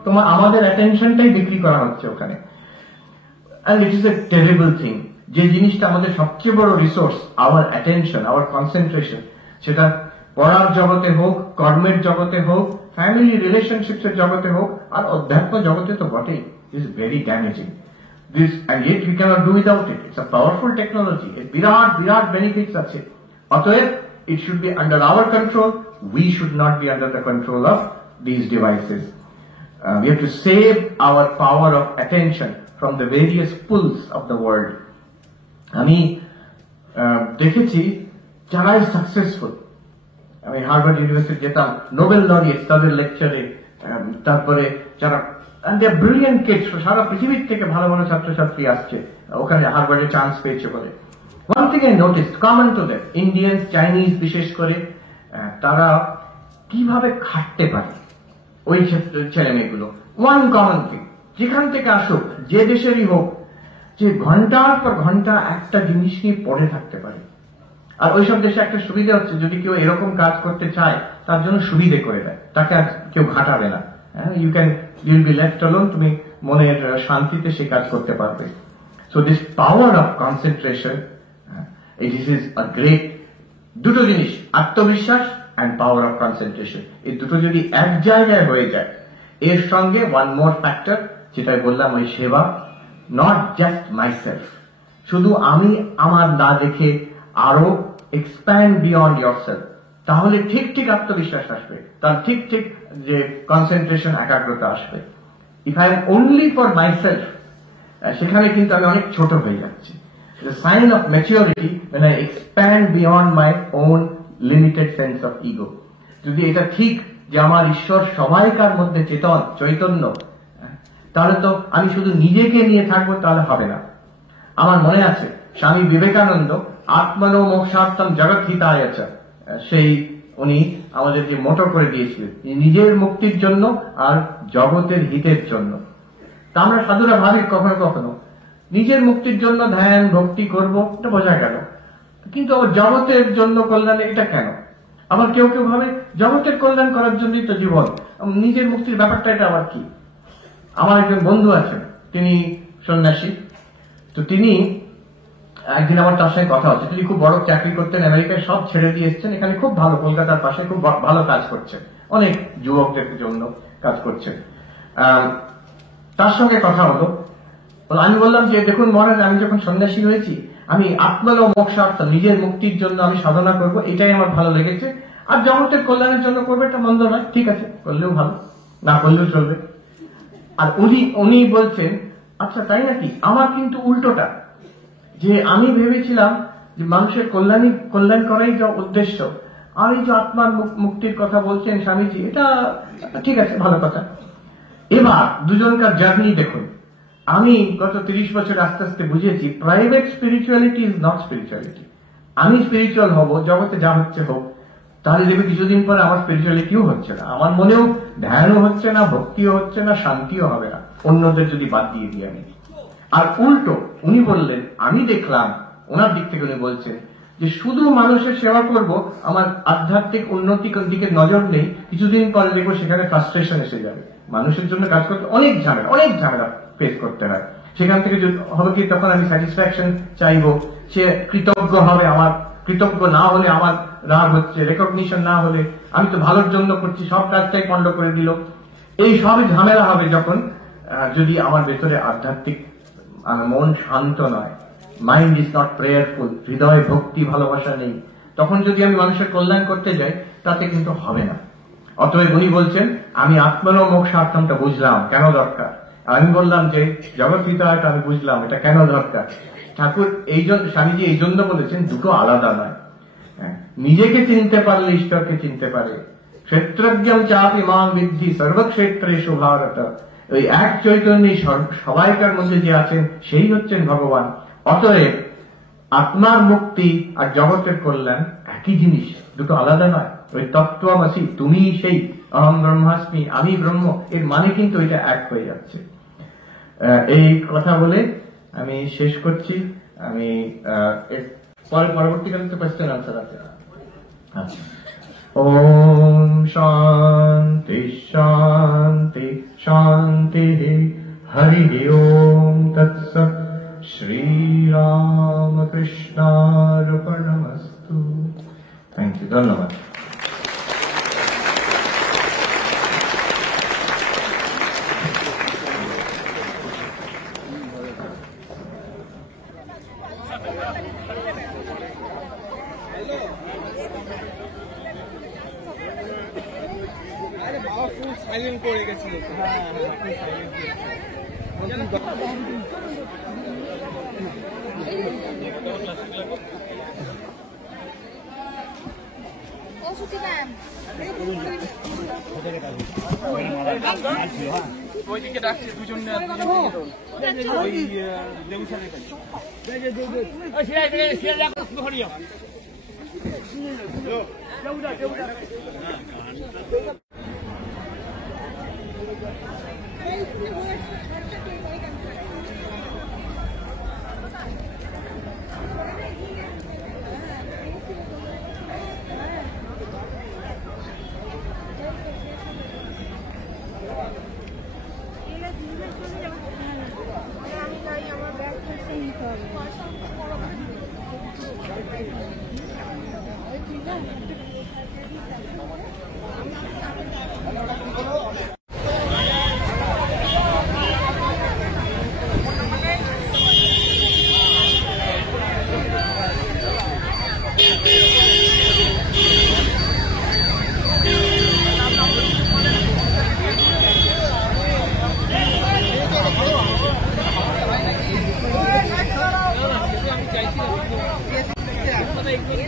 তোমার আমাদের অ্যাটেনশনটাই বিক্রি করা হচ্ছে ওখানে। And it is a terrible thing, যে জিনিসটা আমাদের সবচেয়ে বড় resource, our attention, our concentration, সেটা পড়ার জগতে হোক, কর্মের জগতে হোক, ফ্যামিলি রিলেশনশিপস এর জগতে হোক, আর অধ্যাত্ম জগতে তো বটেই, is very damaging. This, and yet we cannot do without it. It's a powerful technology. এর বিরাট benefits আছে। অতএব it should be under our control. We should not be under the control of these devices. We have to save our power of attention from the various pulls of the world. আমি দেখেছি যারাই successful, আমি Harvard university যেতাম, Nobel laureates তাদের লেকচারে, তারপরে যারা brilliant kids, সারা পৃথিবীর থেকে ভালো ভালো ছাত্রছাত্রী আসছে ওখানে হার্ভার্ডে চান্স পেয়েছে বলে। One thing I notice common to them, Indians, Chinese বিশেষ করে, তারা কিভাবে খাটতে পারে ওই ছেলে মেয়েগুলো। ওয়ান কমন থিং, যেখান থেকে আসুক, যে দেশেরই হোক, যে ঘন্টার পর ঘন্টা একটা জিনিস নিয়ে পড়ে থাকতে পারে। আর ওইসব দেশে একটা সুবিধা হচ্ছে, যদি কেউ এরকম কাজ করতে চায় তার জন্য সুবিধে করে দেয়, তাকে আর কেউ ঘাটাবে না। ইউল বি লেফট অ্যালোন, তুমি মনের শান্তিতে সে কাজ করতে পারবে। So this power of concentration, this is a great, দুটো জিনিস, আত্মবিশ্বাস অ্যান্ড পাওয়ার অফ কনসেন্ট্রেশন, এই দুটো যদি এক জায়গায় হয়ে যায়, এর সঙ্গে ওয়ান মোর ফ্যাক্টর যেটা বললাম, ওই সেবা, নট জাস্ট মাইসেলফ, শুধু আমি আমার না দেখে আরো এক্সপ্যান্ড বিয়ন্ড ইয়োরসেলফ, তাহলে ঠিক ঠিক আত্মবিশ্বাস আসবে, তার ঠিক ঠিক যে কনসেন্ট্রেশন, একাগ্রতা আসবে। If I am only for myself, সেখানে কিন্তু আমি অনেক ছোট হয়ে যাচ্ছি। The sign of maturity when I expand beyond my own limited sense of ego. যদি এটা ঠিক যে আমার ঈশ্বর সবাইকার মধ্যে চৈতন্য, তাহলে তো আমি শুধু নিজেকে নিয়ে থাকবো, তাহলে হবে না। আমার মনে আছে স্বামী বিবেকানন্দ আত্মনো মোক্ষার্থম জগৎ হিতায়, সেই উনি আমাদেরকে মোটো করে দিয়েছিলেন, নিজের মুক্তির জন্য আর জগতের হিতের জন্য। তা আমরা সাধুরা ভাবি কখনো কখনো নিজের মুক্তির জন্য ধ্যান ভক্তি করব, এটা বোঝা গেল, কিন্তু আবার জগতের জন্য কল্যাণে এটা কেন? আবার কেউ কেউ ভাবে জগতের কল্যাণ করার জন্যই তো জীবন, নিজের মুক্তির ব্যাপারটা এটা আবার কি? আমার একজন বন্ধু আছেন, তিনি সন্ন্যাসী, তো তিনি একদিন আমার তার সঙ্গে কথা হচ্ছে, তিনি খুব বড় চাকরি করতেন আমেরিকায়, সব ছেড়ে দিয়ে এসছেন, এখানে খুব ভালো কলকাতার পাশে খুব ভালো কাজ করছেন, অনেক যুবকদের জন্য কাজ করছেন। তার সঙ্গে কথা হলো, আমি বললাম যে দেখুন মহারাজ, আমি যখন সন্ন্যাসী হয়েছি, আমি আত্মনো মোক্ষার্থ, নিজের মুক্তির জন্য আমি সাধনা করব, এটাই আমার ভালো লেগেছে, আর জগতের কল্যাণের জন্য করবো, এটা মন্দ নয়, ঠিক আছে, করলেও ভালো, না করলেও চলবে। আর উনি বলছেন, আচ্ছা তাই নাকি? আমার কিন্তু উল্টোটা, যে আমি ভেবেছিলাম যে মানুষের কল্যাণ করাই যা উদ্দেশ্য, আর এই যে আত্মার মুক্তির কথা বলছেন স্বামীজি, এটা ঠিক আছে, ভালো কথা। এবার দুজনকার জার্নি দেখুন। আমি গত 30 বছর আস্তে আস্তে বুঝেছি, private spirituality is not spirituality. আমি স্পিরিচুয়াল হব, জগতে যা হচ্ছে হোক, তাহলে দেখবে কিছুদিন পরে আমার স্পিরিচুয়ালিটিও হচ্ছে না, আমার মনেও ধ্যানও হচ্ছে না, ভক্তিও হচ্ছে না, শান্তিও হবে না, অন্যদের যদি বাদ দিয়ে দিই আমি। আর উল্টো উনি বললেন, আমি দেখলাম ওনার দিক থেকে, উনি বলছেন যে শুধু মানুষের সেবা করব, আমার আধ্যাত্মিক উন্নতির দিকে নজর নেই, কিছুদিন পরে দেখবো সেখানে ফ্রাস্ট্রেশন এসে যাবে। মানুষের জন্য কাজ করতে অনেক ঝামেলা ফেস করতে হয়, সেখান থেকে হবে কি, তখন আমি স্যাটিসফ্যাকশন চাইবো, সে কৃতজ্ঞ হবে, আমার কৃতজ্ঞ না হলে আমার রাগ হচ্ছে, রেকগনিশন না হলে আমি তো ভালোর জন্য করছি, সব কাজটাই পণ্ড করে দিল। এই সবই ঝামেলা হবে যখন যদি আমার ভেতরে আধ্যাত্মিক মন শান্ত নয়, মাইন্ড ইজ নট প্রেয়ারফুল, হৃদয় ভক্তি ভালোবাসা নেই, তখন যদি আমি মানুষের কল্যাণ করতে যাই, তাতে কিন্তু হবে না। অতএব উনি বলছেন, আমি আত্মনো মোক্ষার্থমটা বুঝলাম কেন দরকার, আমি বললাম যে জগৎ হিতায়টা আমি বুঝলাম এটা কেন দরকার। ঠাকুর স্বামীজি এই জন্য বলেছেন, দুটো আলাদা নয়। নিজেকে চিনতে পারলে ঈশ্বরকে চিনতে পারে। ক্ষেত্রজ্ঞম চাপি মাং বিদ্ধি সর্বক্ষেত্রেষু ভারত, ওই এক চৈতন্যই সবাইকার মধ্যে যে আছেন, সেই হচ্ছেন ভগবান। অতএব আত্মার মুক্তি আর জগতের কল্যাণ একই জিনিস, দুটো আলাদা নয়। ওই তত্ত্বমসি, তুমি সেই, অহম ব্রহ্মাস্মি, আমি ব্রহ্ম, এর মানে কিন্তু এটা এক হয়ে যাচ্ছে। এই কথা বলে আমি শেষ করছি। আমি পরবর্তীকালে তো কোয়েশ্চেন আনসার আছে। আচ্ছা, ওম শান্তি শান্তি শান্তি, হরি ওম তৎসৎ, শ্রী রামকৃষ্ণার্পণমস্তু। থ্যাংক ইউ, ধন্যবাদ। ফুল সাইলেন্ট করে গেছিল। হ্যাঁ ফুল সাইলেন্ট। ওইদিকে ডাকছে দুজন ওই লেগুসারের কাছে।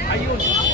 ভাই